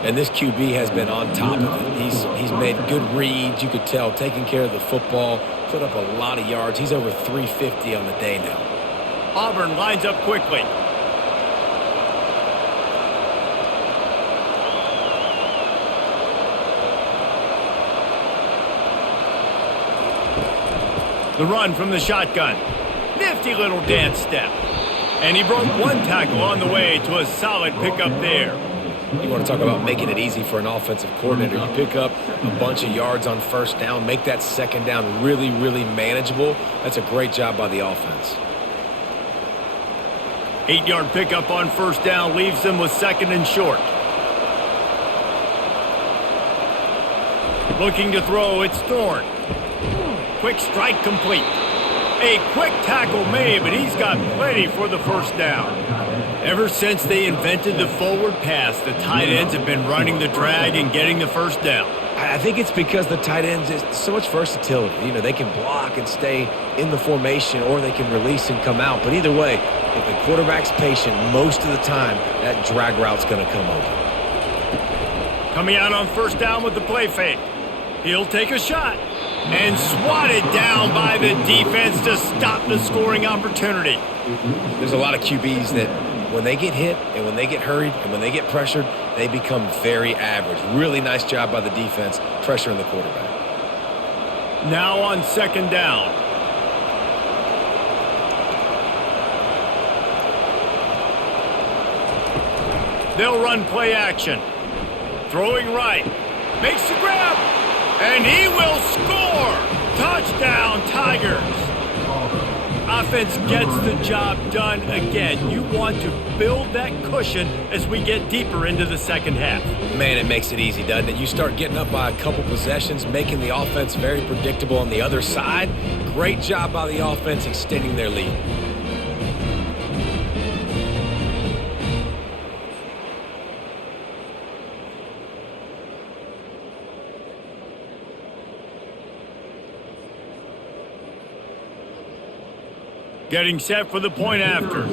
And this QB has been on top of it. He's made good reads, you could tell, taking care of the football, put up a lot of yards. He's over 350 on the day now. Auburn lines up quickly. The run from the shotgun. Nifty little dance step. And he broke one tackle on the way to a solid pickup there. You want to talk about making it easy for an offensive coordinator. You pick up a bunch of yards on first down, make that second down really, really manageable. That's a great job by the offense. 8-yard pickup on first down leaves them with second and short. Looking to throw, it's Thorne. Quick strike complete. A quick tackle made, but he's got plenty for the first down. Ever since they invented the forward pass, the tight ends have been running the drag and getting the first down. I think it's because the tight ends is so much versatility. You know, they can block and stay in the formation, or they can release and come out. But either way, if the quarterback's patient, most of the time, that drag route's going to come over. Coming out on first down with the play fake. He'll take a shot and swatted down by the defense to stop the scoring opportunity. There's a lot of QBs that when they get hit and when they get hurried and when they get pressured, they become very average. Really nice job by the defense pressuring the quarterback. Now on second down. They'll run play action. Throwing right. Makes the grab. And he will score. Touchdown, Tigers. Offense gets the job done again. You want to build that cushion as we get deeper into the second half. Man, it makes it easy, doesn't it? You start getting up by a couple possessions, making the offense very predictable on the other side. Great job by the offense extending their lead. Getting set for the point after.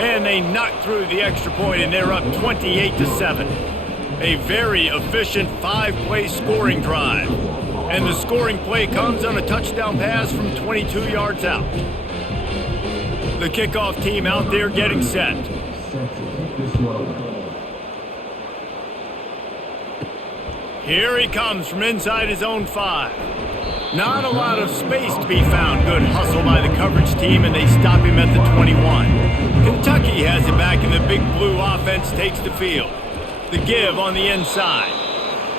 And they knock through the extra point, and they're up 28-7. A very efficient 5-play scoring drive. And the scoring play comes on a touchdown pass from 22 yards out. The kickoff team out there getting set. Here he comes from inside his own 5. Not a lot of space to be found. Good hustle by the coverage team, and they stop him at the 21. Kentucky has it back, and the big blue offense takes the field. The give on the inside.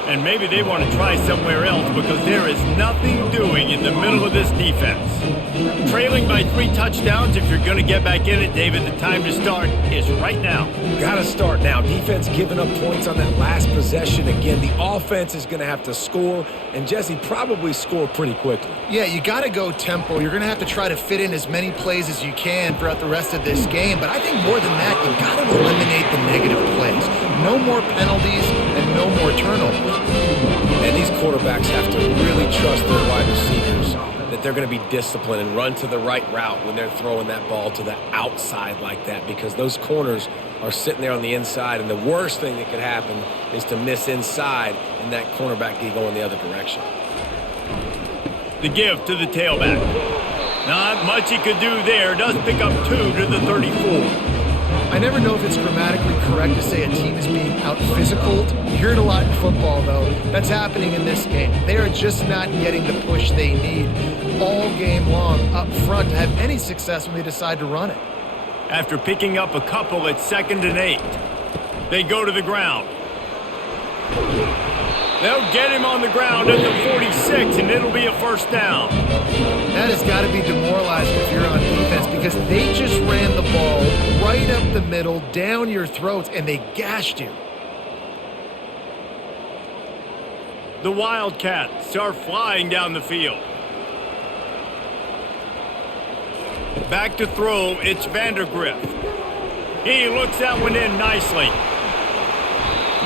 And maybe they want to try somewhere else because there is nothing doing in the middle of this defense. Trailing by 3 touchdowns, if you're going to get back in it, David, the time to start is right now. Got to start now. Defense giving up points on that last possession. Again, the offense is going to have to score, and Jesse probably score pretty quickly. Yeah, you got to go tempo. You're going to have to try to fit in as many plays as you can throughout the rest of this game. But I think more than that, you got to eliminate the negative plays. No more penalties and no more turnovers. And these quarterbacks have to really trust their wide receivers that they're going to be disciplined and run to the right route when they're throwing that ball to the outside like that, because those corners are sitting there on the inside, and the worst thing that could happen is to miss inside and that cornerback can go in the other direction. The give to the tailback. Not much he could do there. Does pick up 2 to the 34. I never know if it's grammatically correct to say a team is being out-physicaled. You hear it a lot in football, though. That's happening in this game. They are just not getting the push they need all game long up front to have any success when they decide to run it. After picking up a couple at 2nd and 8, they go to the ground. They'll get him on the ground at the 46, and it'll be a first down. That has got to be demoralizing if you're on defense, because they just ran the ball right up the middle, down your throats, and they gashed you. The Wildcats are flying down the field. Back to throw, it's Vandergrift. He looks that one in nicely.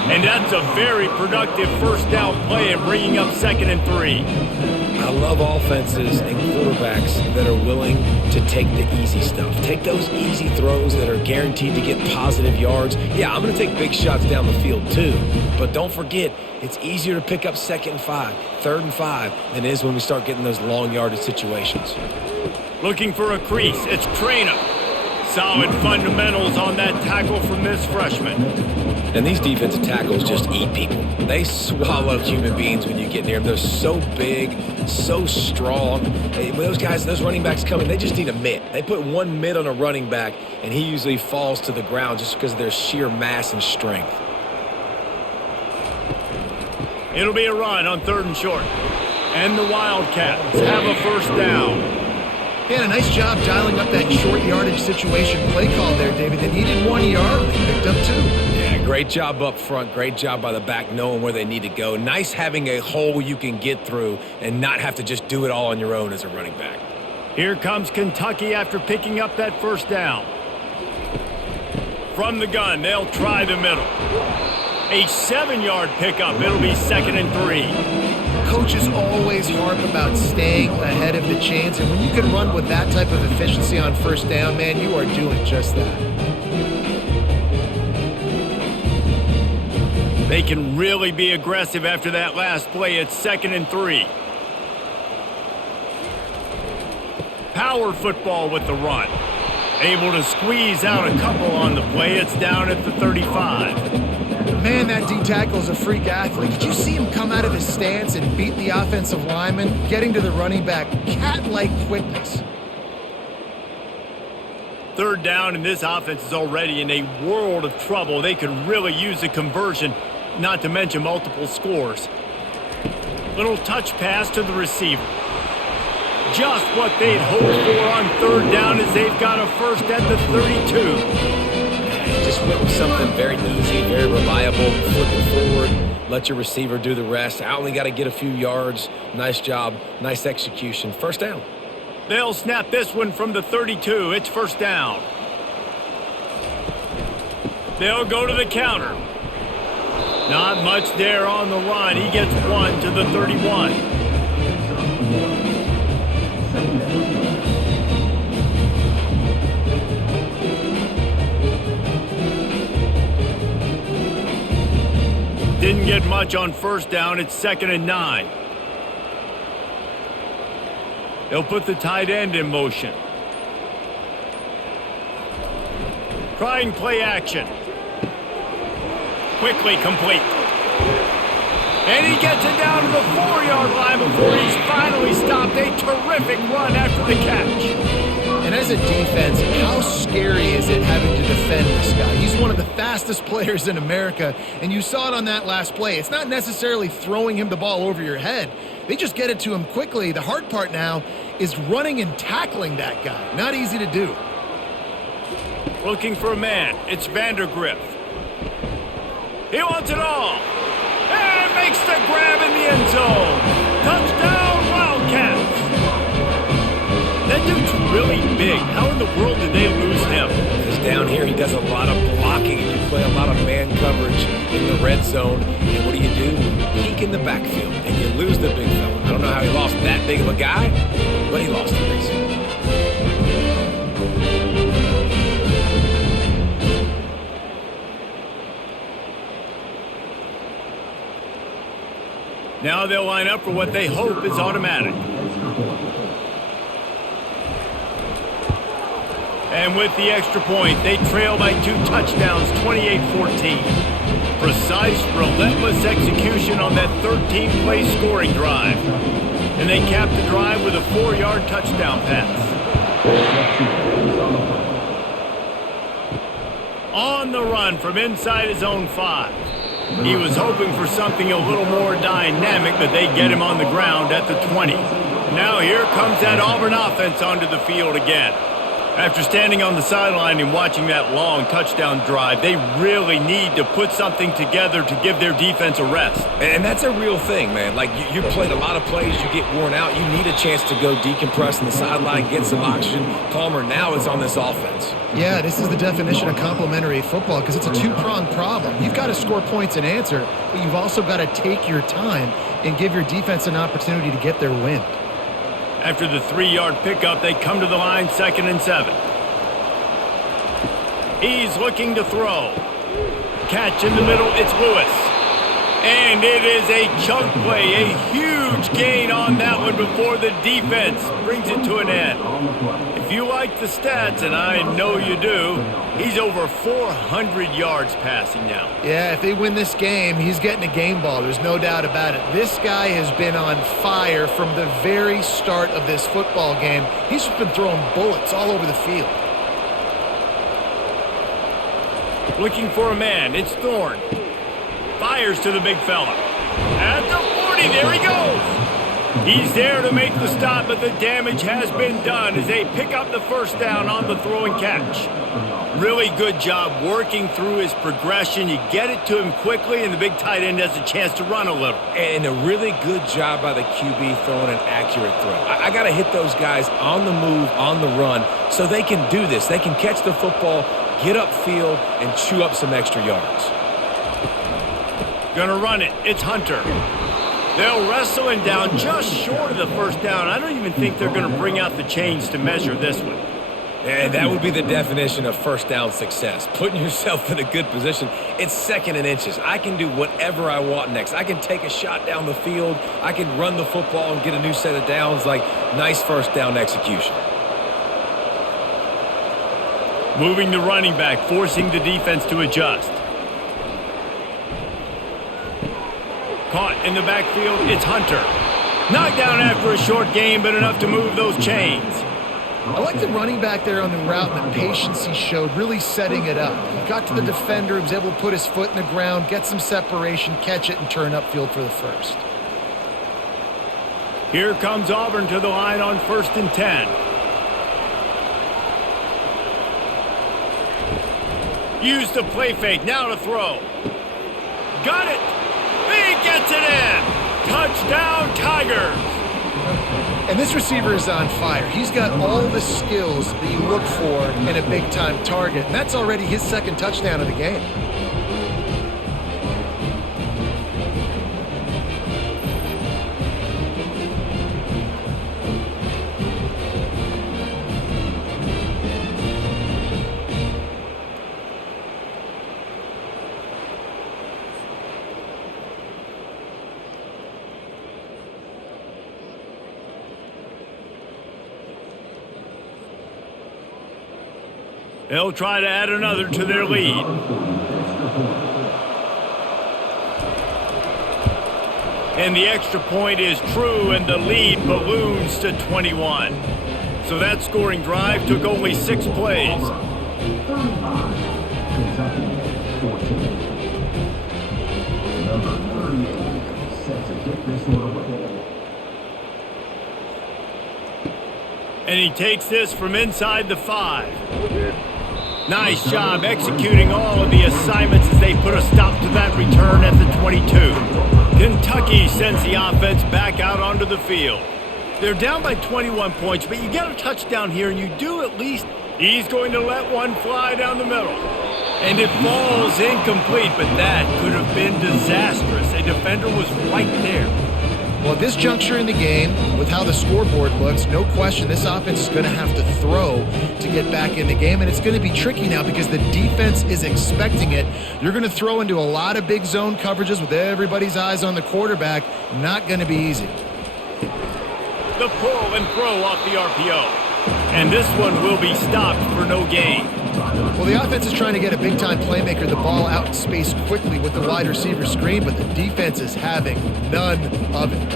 And that's a very productive first down play and bringing up 2nd and 3. I love offenses and quarterbacks that are willing to take the easy stuff. Take those easy throws that are guaranteed to get positive yards. Yeah, I'm going to take big shots down the field too. But don't forget, it's easier to pick up 2nd and 5, 3rd and 5 than it is when we start getting those long yardage situations. Looking for a crease, it's Trainer. Solid fundamentals on that tackle from this freshman. And these defensive tackles just eat people. They swallow human beings when you get near them. They're so big, so strong. When those guys, those running backs come in, they just need a mitt. They put one mitt on a running back, and he usually falls to the ground just because of their sheer mass and strength. It'll be a run on 3rd and short. And the Wildcats have a first down. Yeah, a nice job dialing up that short yardage situation play call there, David. They needed 1 yard. They picked up 2. Yeah, great job up front. Great job by the back knowing where they need to go. Nice having a hole you can get through and not have to just do it all on your own as a running back. Here comes Kentucky after picking up that first down. From the gun, they'll try the middle. A 7-yard pickup. It'll be 2nd and 3. Coaches always harp about staying ahead of the chains, and when you can run with that type of efficiency on first down, man, you are doing just that. They can really be aggressive after that last play. It's 2nd and 3. Power football with the run. Able to squeeze out a couple on the play. It's down at the 35. Man, that D-tackle is a freak athlete. Did you see him come out of his stance and beat the offensive lineman, getting to the running back? Cat-like quickness. 3rd down, and this offense is already in a world of trouble. They could really use a conversion, not to mention multiple scores. Little touch pass to the receiver. Just what they'd hoped for on 3rd down as they've got a first at the 32. Just went with something very easy, very reliable, flipping forward, let your receiver do the rest. I only got to get a few yards. Nice job, nice execution. First down. They'll snap this one from the 32. It's first down. They'll go to the counter. Not much there on the run. He gets 1 to the 31. Didn't get much on first down. It's 2nd and 9. They'll put the tight end in motion. Trying play action. Quickly complete. And he gets it down to the 4-yard line before he's finally stopped. A terrific run after the catch. And as a defense, how scary is it having to defend this guy? He's one of the fastest players in America, and you saw it on that last play. It's not necessarily throwing him the ball over your head. They just get it to him quickly. The hard part now is running and tackling that guy. Not easy to do. Looking for a man. It's Vandergriff. He wants it all. And makes the grab in the end zone. Touchdown, Wildcats. That dude's really big. How in the world did they lose him? Because down here he does a lot of blocking. You play a lot of man coverage in the red zone. And what do? Peek in the backfield. And you lose the big fella. I don't know how he lost that big of a guy, but he lost him recently. Now they'll line up for what they hope is automatic. And with the extra point, they trail by 2 touchdowns, 28-14. Precise, relentless execution on that 13-play scoring drive. And they cap the drive with a 4-yard touchdown pass. On the run from inside his own 5. He was hoping for something a little more dynamic, but they get him on the ground at the 20. Now here comes that Auburn offense onto the field again. After standing on the sideline and watching that long touchdown drive, they really need to put something together to give their defense a rest. And that's a real thing, man. Like, you played a lot of plays, you get worn out, you need a chance to go decompress on the sideline, get some oxygen. Palmer now is on this offense. Yeah, this is the definition of complementary football because it's a two-pronged problem. You've got to score points and answer, but you've also got to take your time and give your defense an opportunity to get their win. After the 3-yard pickup, they come to the line 2nd and 7. He's looking to throw. Catch in the middle, it's Lewis. And it is a chunk play, a huge gain on that one before the defense brings it to an end. If you like the stats, and I know you do, he's over 400 yards passing now. Yeah, if they win this game, he's getting a game ball. There's no doubt about it. This guy has been on fire from the very start of this football game. He's just been throwing bullets all over the field. Looking for a man, it's Thorne. Fires to the big fella. At the 40, there he goes. He's there to make the stop, but the damage has been done as they pick up the first down on the throw and catch. Really good job working through his progression. You get it to him quickly, and the big tight end has a chance to run a little. And a really good job by the QB throwing an accurate throw. I got to hit those guys on the move, on the run, so they can do this. They can catch the football, get upfield, and chew up some extra yards. Gonna run it. It's Hunter. They'll wrestle him down just short of the first down. I don't even think they're going to bring out the chains to measure this one. And that would be the definition of first down success. Putting yourself in a good position. It's 2nd and inches. I can do whatever I want next. I can take a shot down the field. I can run the football and get a new set of downs. Like, nice first down execution. Moving the running back, forcing the defense to adjust. Caught in the backfield, it's Hunter. Knocked down after a short game, but enough to move those chains. I like the running back there on the route and the patience he showed, really setting it up. He got to the defender, he was able to put his foot in the ground, get some separation, catch it, and turn upfield for the first. Here comes Auburn to the line on 1st and 10. Use the play fake, now to throw. Got it! He gets it in! Touchdown, Tigers! And this receiver is on fire. He's got all the skills that you look for in a big-time target. And that's already his 2nd touchdown of the game. They'll try to add another to their lead. And the extra point is true, and the lead balloons to 21. So that scoring drive took only 6 plays. And he takes this from inside the 5. Nice job executing all of the assignments as they put a stop to that return at the 22. Kentucky sends the offense back out onto the field. They're down by 21 points, but you get a touchdown here, and you do at least. He's going to let one fly down the middle. And it falls incomplete, but that could have been disastrous. A defender was right there. Well, at this juncture in the game, with how the scoreboard looks, no question this offense is going to have to throw to get back in the game, and it's going to be tricky now because the defense is expecting it. You're going to throw into a lot of big zone coverages with everybody's eyes on the quarterback. Not going to be easy. The pull and throw off the RPO. And this one will be stopped for no gain. Well, the offense is trying to get a big-time playmaker the ball out in space quickly with the wide receiver screen, but the defense is having none of it.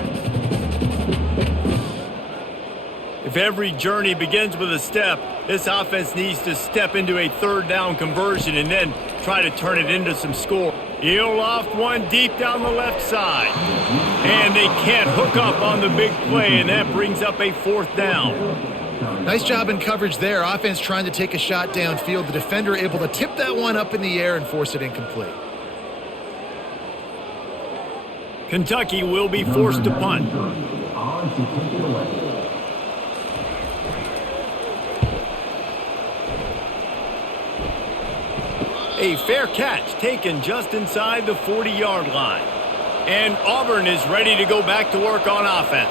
If every journey begins with a step, this offense needs to step into a third down conversion and then try to turn it into some score. He'll loft one deep down the left side. And they can't hook up on the big play, and that brings up a 4th down. Nice job in coverage there. Offense trying to take a shot downfield. The defender able to tip that one up in the air and force it incomplete. Kentucky will be forced to punt. A fair catch taken just inside the 40-yard line. And Auburn is ready to go back to work on offense.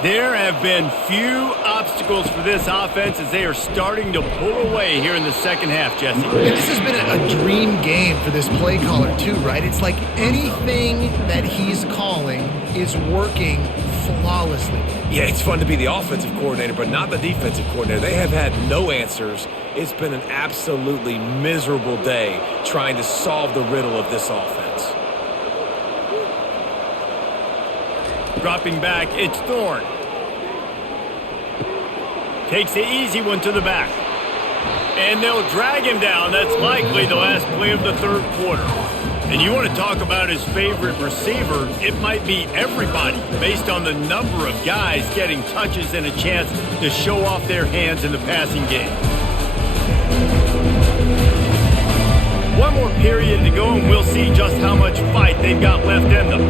There have been few obstacles for this offense as they are starting to pull away here in the second half, Jesse. And this has been a dream game for this play caller too, right? It's like anything that he's calling is working flawlessly. Yeah, it's fun to be the offensive coordinator, but not the defensive coordinator. They have had no answers. It's been an absolutely miserable day trying to solve the riddle of this offense. Dropping back, it's Thorne. Takes the easy one to the back. And they'll drag him down. That's likely the last play of the third quarter. And you want to talk about his favorite receiver, it might be everybody based on the number of guys getting touches and a chance to show off their hands in the passing game. One more period to go, and we'll see just how much fight they've got left in them.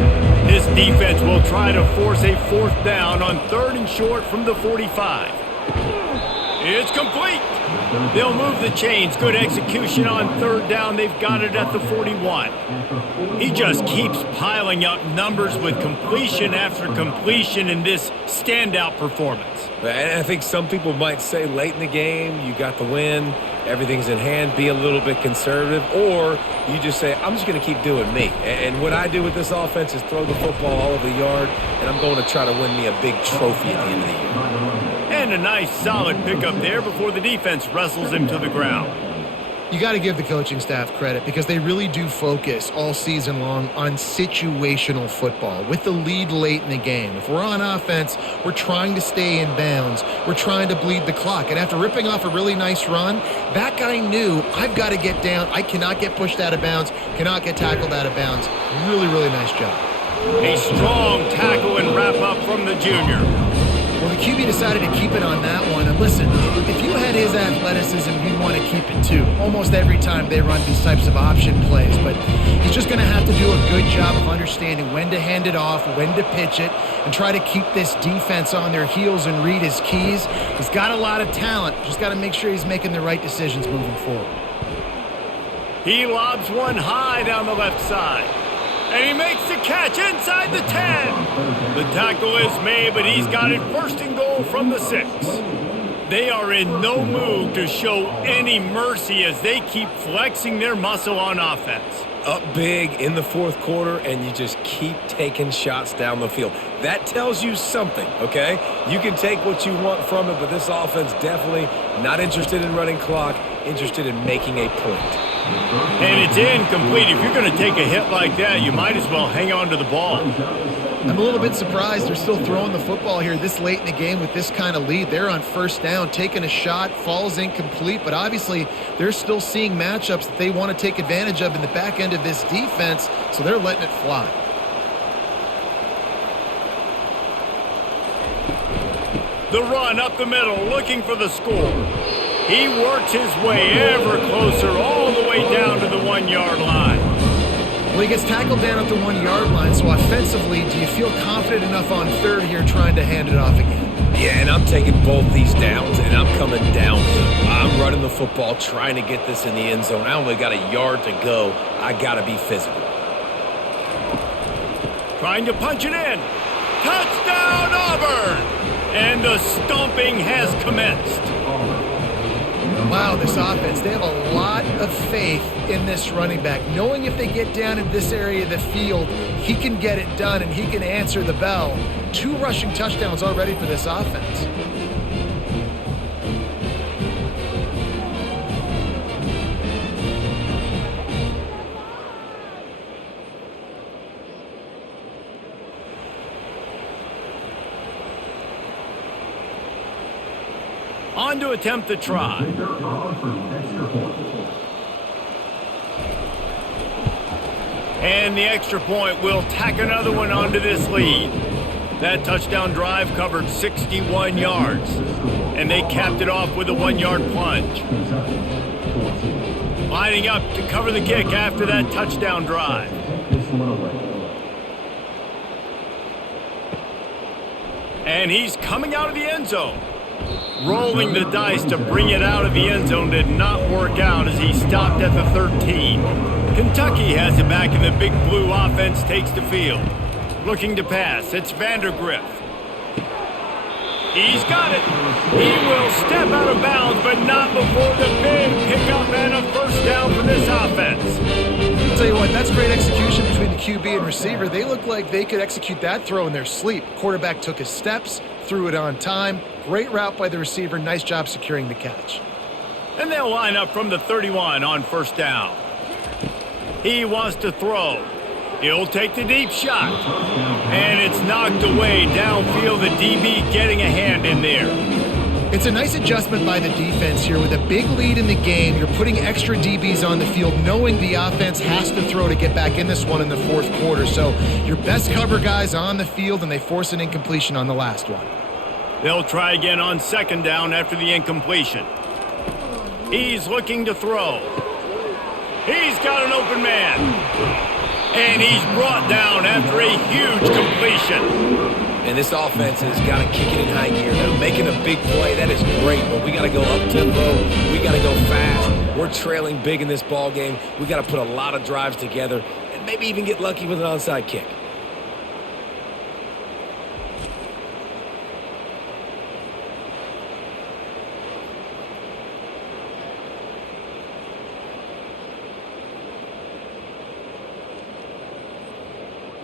This defense will try to force a 4th down on 3rd and short from the 45. It's complete. They'll move the chains. Good execution on 3rd down. They've got it at the 41. He just keeps piling up numbers with completion after completion in this standout performance. And I think some people might say late in the game, you got the win, everything's in hand, be a little bit conservative, or you just say, I'm just going to keep doing me. And what I do with this offense is throw the football all over the yard, and I'm going to try to win me a big trophy at the end of the year. And a nice solid pickup there before the defense wrestles him to the ground. You got to give the coaching staff credit because they really do focus all season long on situational football with the lead late in the game. If we're on offense, we're trying to stay in bounds. We're trying to bleed the clock. And after ripping off a really nice run, that guy knew I've got to get down. I cannot get pushed out of bounds, cannot get tackled out of bounds. Really, really nice job. A strong tackle and wrap up from the junior. Well, the QB decided to keep it on that one. And listen, if you had his athleticism, you'd want to keep it too. Almost every time they run these types of option plays. But he's just going to have to do a good job of understanding when to hand it off, when to pitch it, and try to keep this defense on their heels and read his keys. He's got a lot of talent. Just got to make sure he's making the right decisions moving forward. He lobs one high down the left side. And he makes the catch inside the 10. The tackle is made, but he's got it 1st and goal from the 6. They are in no mood to show any mercy as they keep flexing their muscle on offense. Up big in the 4th quarter, and you just keep taking shots down the field. That tells you something, okay? You can take what you want from it, but this offense definitely not interested in running clock, interested in making a point. And it's incomplete. If you're going to take a hit like that, you might as well hang on to the ball. I'm a little bit surprised they're still throwing the football here this late in the game with this kind of lead. They're on 1st down, taking a shot, falls incomplete, but obviously they're still seeing matchups that they want to take advantage of in the back end of this defense, so they're letting it fly. The run up the middle, looking for the score. He works his way ever closer all the way down to the 1-yard line. Well, he gets tackled down at the 1-yard line, so offensively, do you feel confident enough on third here trying to hand it off again? Yeah, and I'm taking both these downs, and I'm coming down. I'm running the football, trying to get this in the end zone. I only got a yard to go. I got to be physical. Trying to punch it in. Touchdown, Auburn! And the stomping has commenced. Wow, this offense, they have a lot of faith in this running back, knowing if they get down in this area of the field, he can get it done and he can answer the bell. 2 rushing touchdowns already for this offense. On to attempt the try. And the extra point will tack another one onto this lead. That touchdown drive covered 61 yards. And they capped it off with a 1-yard plunge. Lining up to cover the kick after that touchdown drive. And he's coming out of the end zone. Rolling the dice to bring it out of the end zone did not work out as he stopped at the 13. Kentucky has it back and the Big Blue offense takes the field. Looking to pass, it's Vandergriff. He's got it. He will step out of bounds, but not before the big pickup and a first down for this offense. I'll tell you what, that's great execution between the QB and receiver. They look like they could execute that throw in their sleep. Quarterback took his steps, threw it on time. Great route by the receiver. Nice job securing the catch. And they'll line up from the 31 on first down. He wants to throw. He'll take the deep shot. And it's knocked away downfield. The DB getting a hand in there. It's a nice adjustment by the defense here. With a big lead in the game, you're putting extra DBs on the field, knowing the offense has to throw to get back in this one in the fourth quarter. So your best cover guys on the field, and they force an incompletion on the last one. They'll try again on second down after the incompletion. He's looking to throw. He's got an open man. And he's brought down after a huge completion. And this offense has got to kick it in high gear. They're making a big play. That is great, but we got to go up-tempo. We got to go fast. We're trailing big in this ball game. We got to put a lot of drives together and maybe even get lucky with an onside kick.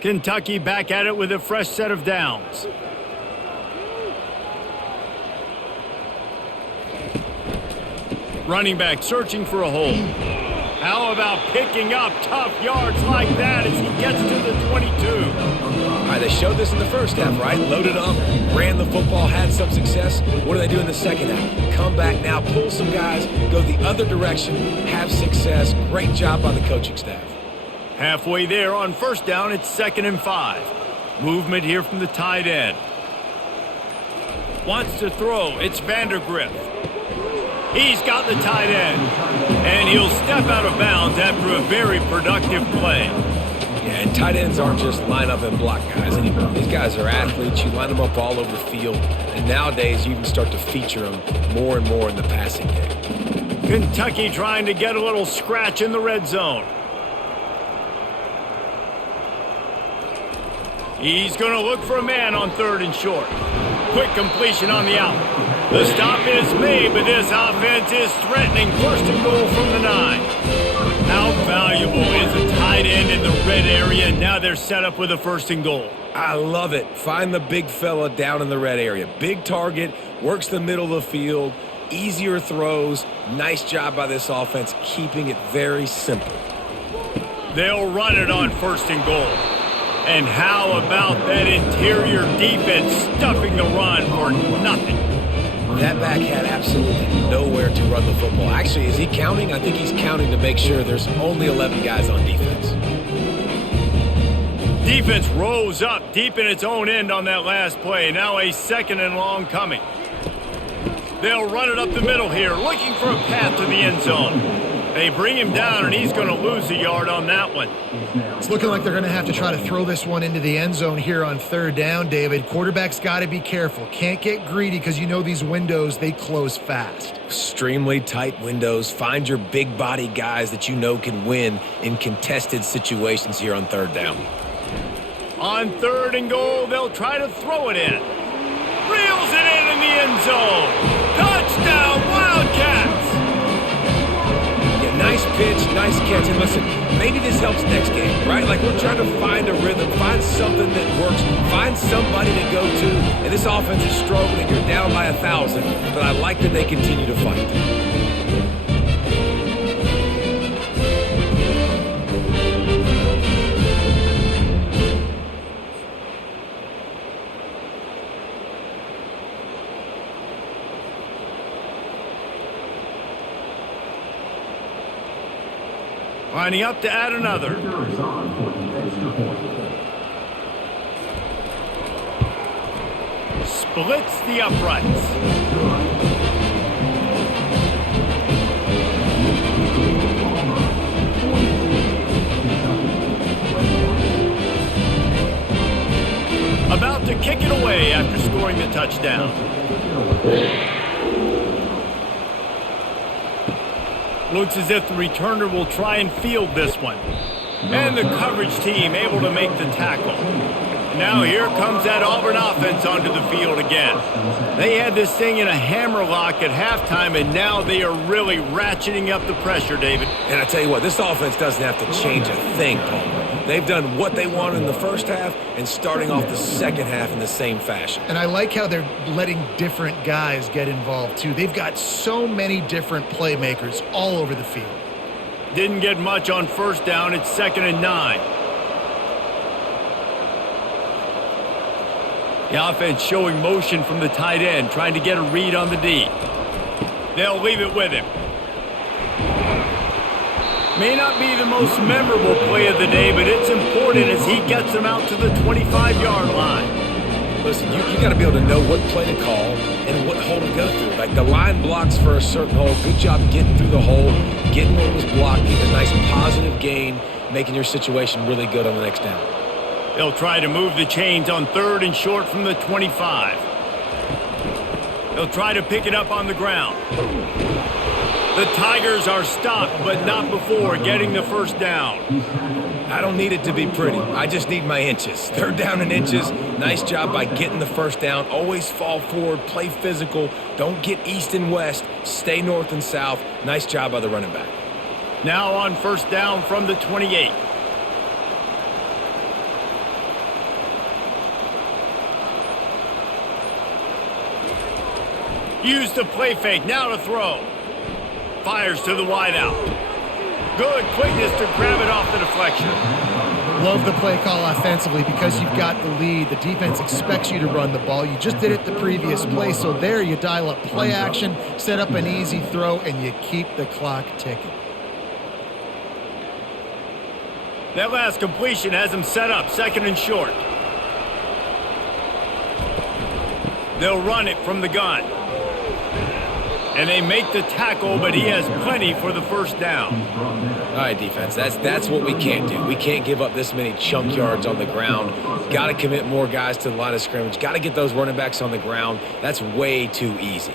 Kentucky back at it with a fresh set of downs. Running back searching for a hole. How about picking up tough yards like that as he gets to the 22? All right, they showed this in the first half, right? Loaded up, ran the football, had some success. What do they do in the second half? Come back now, pull some guys, go the other direction, have success. Great job by the coaching staff. Halfway there on first down, it's 2nd and 5. Movement here from the tight end. Wants to throw, it's Vandergriff. He's got the tight end. And he'll step out of bounds after a very productive play. Yeah, and tight ends aren't just line up and block guys anymore. These guys are athletes. You line them up all over the field. And nowadays, you even start to feature them more and more in the passing game. Kentucky trying to get a little scratch in the red zone. He's going to look for a man on 3rd and short. Quick completion on the out. The stop is made, but this offense is threatening 1st and goal from the 9. How valuable is a tight end in the red area? Now they're set up with a 1st and goal. I love it. Find the big fella down in the red area. Big target, works the middle of the field, easier throws. Nice job by this offense, keeping it very simple. They'll run it on 1st and goal. And how about that interior defense stuffing the run for nothing? That back had absolutely nowhere to run the football. Actually, is he counting? I think he's counting to make sure there's only 11 guys on defense. Defense rose up deep in its own end on that last play. Now a 2nd and long coming. They'll run it up the middle here, looking for a path to the end zone. They bring him down, and he's going to lose a yard on that one. It's looking like they're going to have to try to throw this one into the end zone here on 3rd down, David. Quarterback's got to be careful. Can't get greedy because you know these windows, they close fast. Extremely tight windows. Find your big body guys that you know can win in contested situations here on 3rd down. On 3rd and goal, they'll try to throw it in. Reels it in the end zone. Touchdown, Wildcats! Yeah, nice pitch, nice catch. And listen, maybe this helps next game, right? Like we're trying to find a rhythm, find something that works, find somebody to go to. And this offense is struggling. You're down by 1,000, but I like that they continue to fight. Lining up to add another. Splits the uprights. About to kick it away after scoring the touchdown. Looks as if the returner will try and field this one. And the coverage team able to make the tackle. Now here comes that Auburn offense onto the field again. They had this thing in a hammerlock at halftime, and now they are really ratcheting up the pressure, David. And I tell you what, this offense doesn't have to change a thing, Paul. They've done what they wanted in the first half and starting off the second half in the same fashion. And I like how they're letting different guys get involved, too. They've got so many different playmakers all over the field. Didn't get much on 1st down. It's 2nd and 9. The offense showing motion from the tight end, trying to get a read on the D. They'll leave it with him. May not be the most memorable play of the day, but it's important as he gets them out to the 25-yard line. Listen, you got to be able to know what play to call and what hole to go through. Like the line blocks for a certain hole. Good job getting through the hole, getting what was blocked, getting a nice positive gain, making your situation really good on the next down. They'll try to move the chains on 3rd and short from the 25. They'll try to pick it up on the ground. The Tigers are stopped, but not before getting the 1st down. I don't need it to be pretty. I just need my inches. 3rd down in inches. Nice job by getting the 1st down. Always fall forward, play physical. Don't get east and west. Stay north and south. Nice job by the running back. Now on 1st down from the 28. Use the play fake. Now to throw. Fires to the wideout. Good quickness to grab it off the deflection. Love the play call offensively because you've got the lead. The defense expects you to run the ball. You just did it the previous play, so there you dial up play action, set up an easy throw, and you keep the clock ticking. That last completion has him set up 2nd and short. They'll run it from the gun. And they make the tackle, but he has plenty for the 1st down. All right, defense, that's what we can't do. We can't give up this many chunk yards on the ground. Got to commit more guys to the line of scrimmage. Got to get those running backs on the ground. That's way too easy.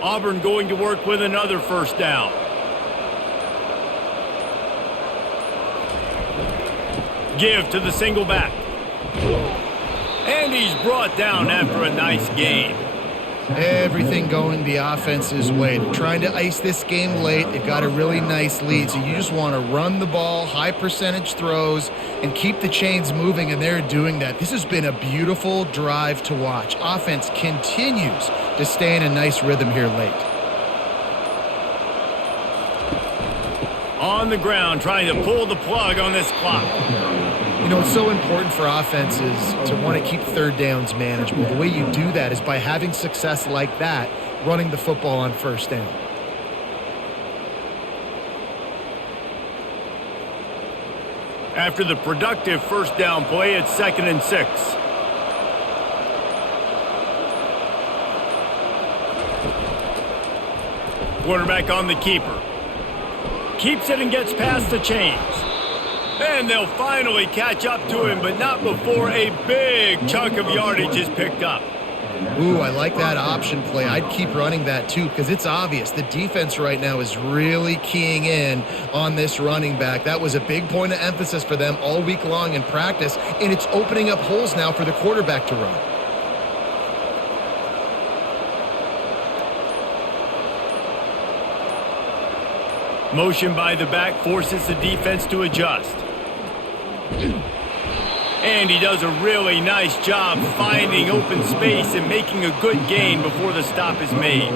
Auburn going to work with another 1st down. Give to the single back. And he's brought down after a nice gain. Everything going the offense's way. They're trying to ice this game late. They've got a really nice lead, so you just want to run the ball, high percentage throws, and keep the chains moving, and they're doing that. This has been a beautiful drive to watch. Offense continues to stay in a nice rhythm here late. On the ground, trying to pull the plug on this clock. You know, it's so important for offenses to want to keep 3rd downs manageable. The way you do that is by having success like that, running the football on 1st down. After the productive first down play, it's 2nd and 6. Quarterback on the keeper. Keeps it and gets past the chains. And they'll finally catch up to him, but not before a big chunk of yardage is picked up. Ooh, I like that option play. I'd keep running that too because it's obvious the defense right now is really keying in on this running back. That was a big point of emphasis for them all week long in practice, and it's opening up holes now for the quarterback to run. Motion by the back forces the defense to adjust. And he does a really nice job finding open space and making a good gain before the stop is made.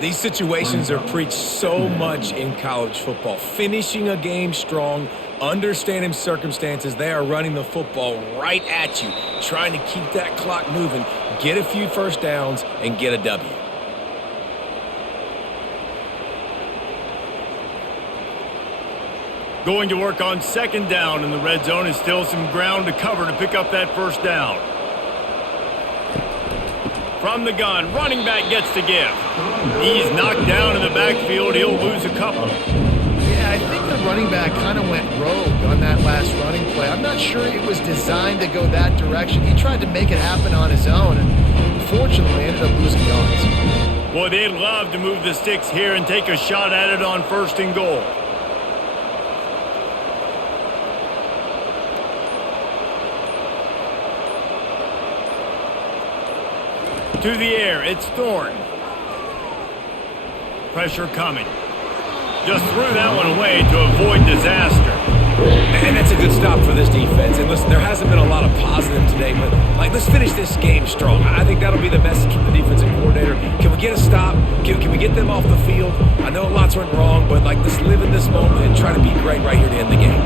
These situations are preached so much in college football. Finishing a game strong, understanding circumstances. They are running the football right at you, trying to keep that clock moving, get a few first downs, and get a W. Going to work on 2nd down in the red zone, and still some ground to cover to pick up that first down. From the gun, running back gets to give. He's knocked down in the backfield. He'll lose a couple. Yeah, I think the running back kind of went rogue on that last running play. I'm not sure it was designed to go that direction. He tried to make it happen on his own, and unfortunately ended up losing yards. Boy, they'd love to move the sticks here and take a shot at it on 1st and goal. To the air, it's Thorne. Pressure coming. Just threw that one away to avoid disaster. And that's a good stop for this defense. And listen, there hasn't been a lot of positive today, but let's finish this game strong. I think that'll be the message from the defensive coordinator. Can we get a stop? Can we get them off the field? I know lots went wrong, but let's live in this moment and try to be great right here to end the game.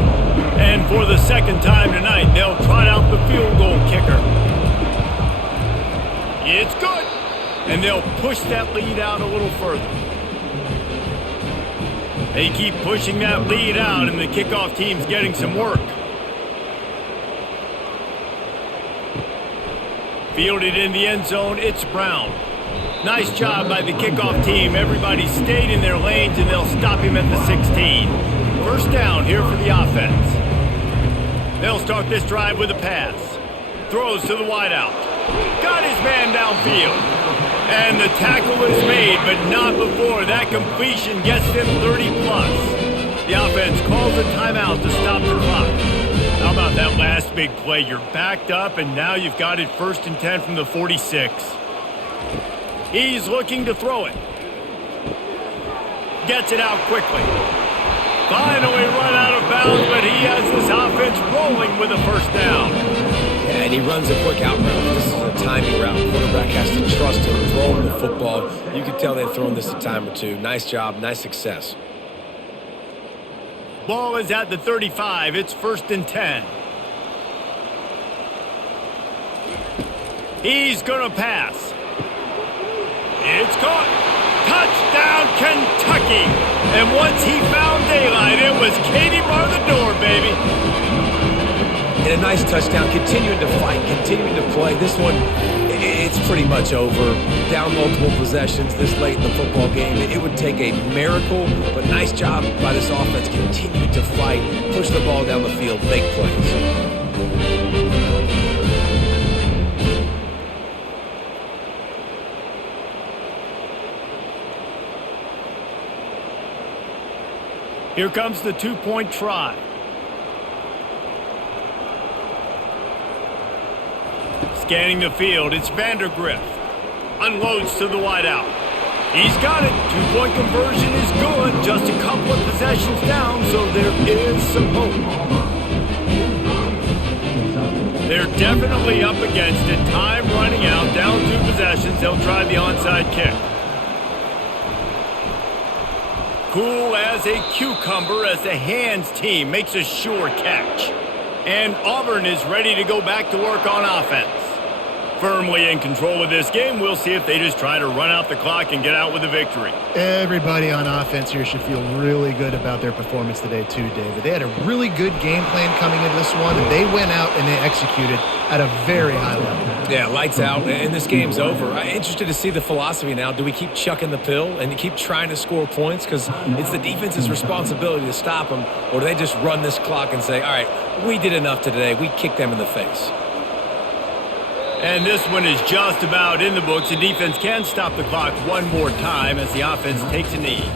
And for the 2nd time tonight, they'll trot out the field goal kicker. It's good. And they'll push that lead out a little further. They keep pushing that lead out, and the kickoff team's getting some work. Fielded in the end zone, it's Brown. Nice job by the kickoff team. Everybody stayed in their lanes, and they'll stop him at the 16. First down here for the offense. They'll start this drive with a pass. Throws to the wideout. Got his man downfield. And the tackle is made, but not before that completion gets them 30+. The offense calls a timeout to stop the clock. How about that last big play? You're backed up, and now you've got it 1st and 10 from the 46. He's looking to throw it. Gets it out quickly. Finally run out of bounds, but he has this offense rolling with a first down. Yeah, and he runs a quick out route. This is a timing route. Quarterback has to trust him, throw him the football. You can tell they've thrown this a time or two. Nice job, nice success. Ball is at the 35. It's 1st and 10. He's going to pass. It's caught. Touchdown, Kentucky. And once he found daylight, it was Katie bar the door, baby. And a nice touchdown, continuing to fight, continuing to play. This one, it's pretty much over. Down multiple possessions this late in the football game. It would take a miracle, but nice job by this offense, continuing to fight, push the ball down the field, make plays. Here comes the 2-point try. Scanning the field, it's Vandergriff. Unloads to the wideout. He's got it. 2-point conversion is good. Just a couple of possessions down, so there is some hope. They're definitely up against it. Time running out. Down 2 possessions. They'll try the onside kick. Cool as a cucumber as the hands team makes a sure catch. And Auburn is ready to go back to work on offense. Firmly in control of this game, we'll see if they just try to run out the clock and get out with a victory. Everybody on offense here should feel really good about their performance today too, David. They had a really good game plan coming into this one, and they went out and they executed at a very high level. Yeah, lights out, and this game's over. I'm interested to see the philosophy now. Do we keep chucking the pill and keep trying to score points because it's the defense's responsibility to stop them, or do they just run this clock and say, all right, we did enough today. We kicked them in the face. And this one is just about in the books. The defense can stop the clock one more time as the offense takes a knee.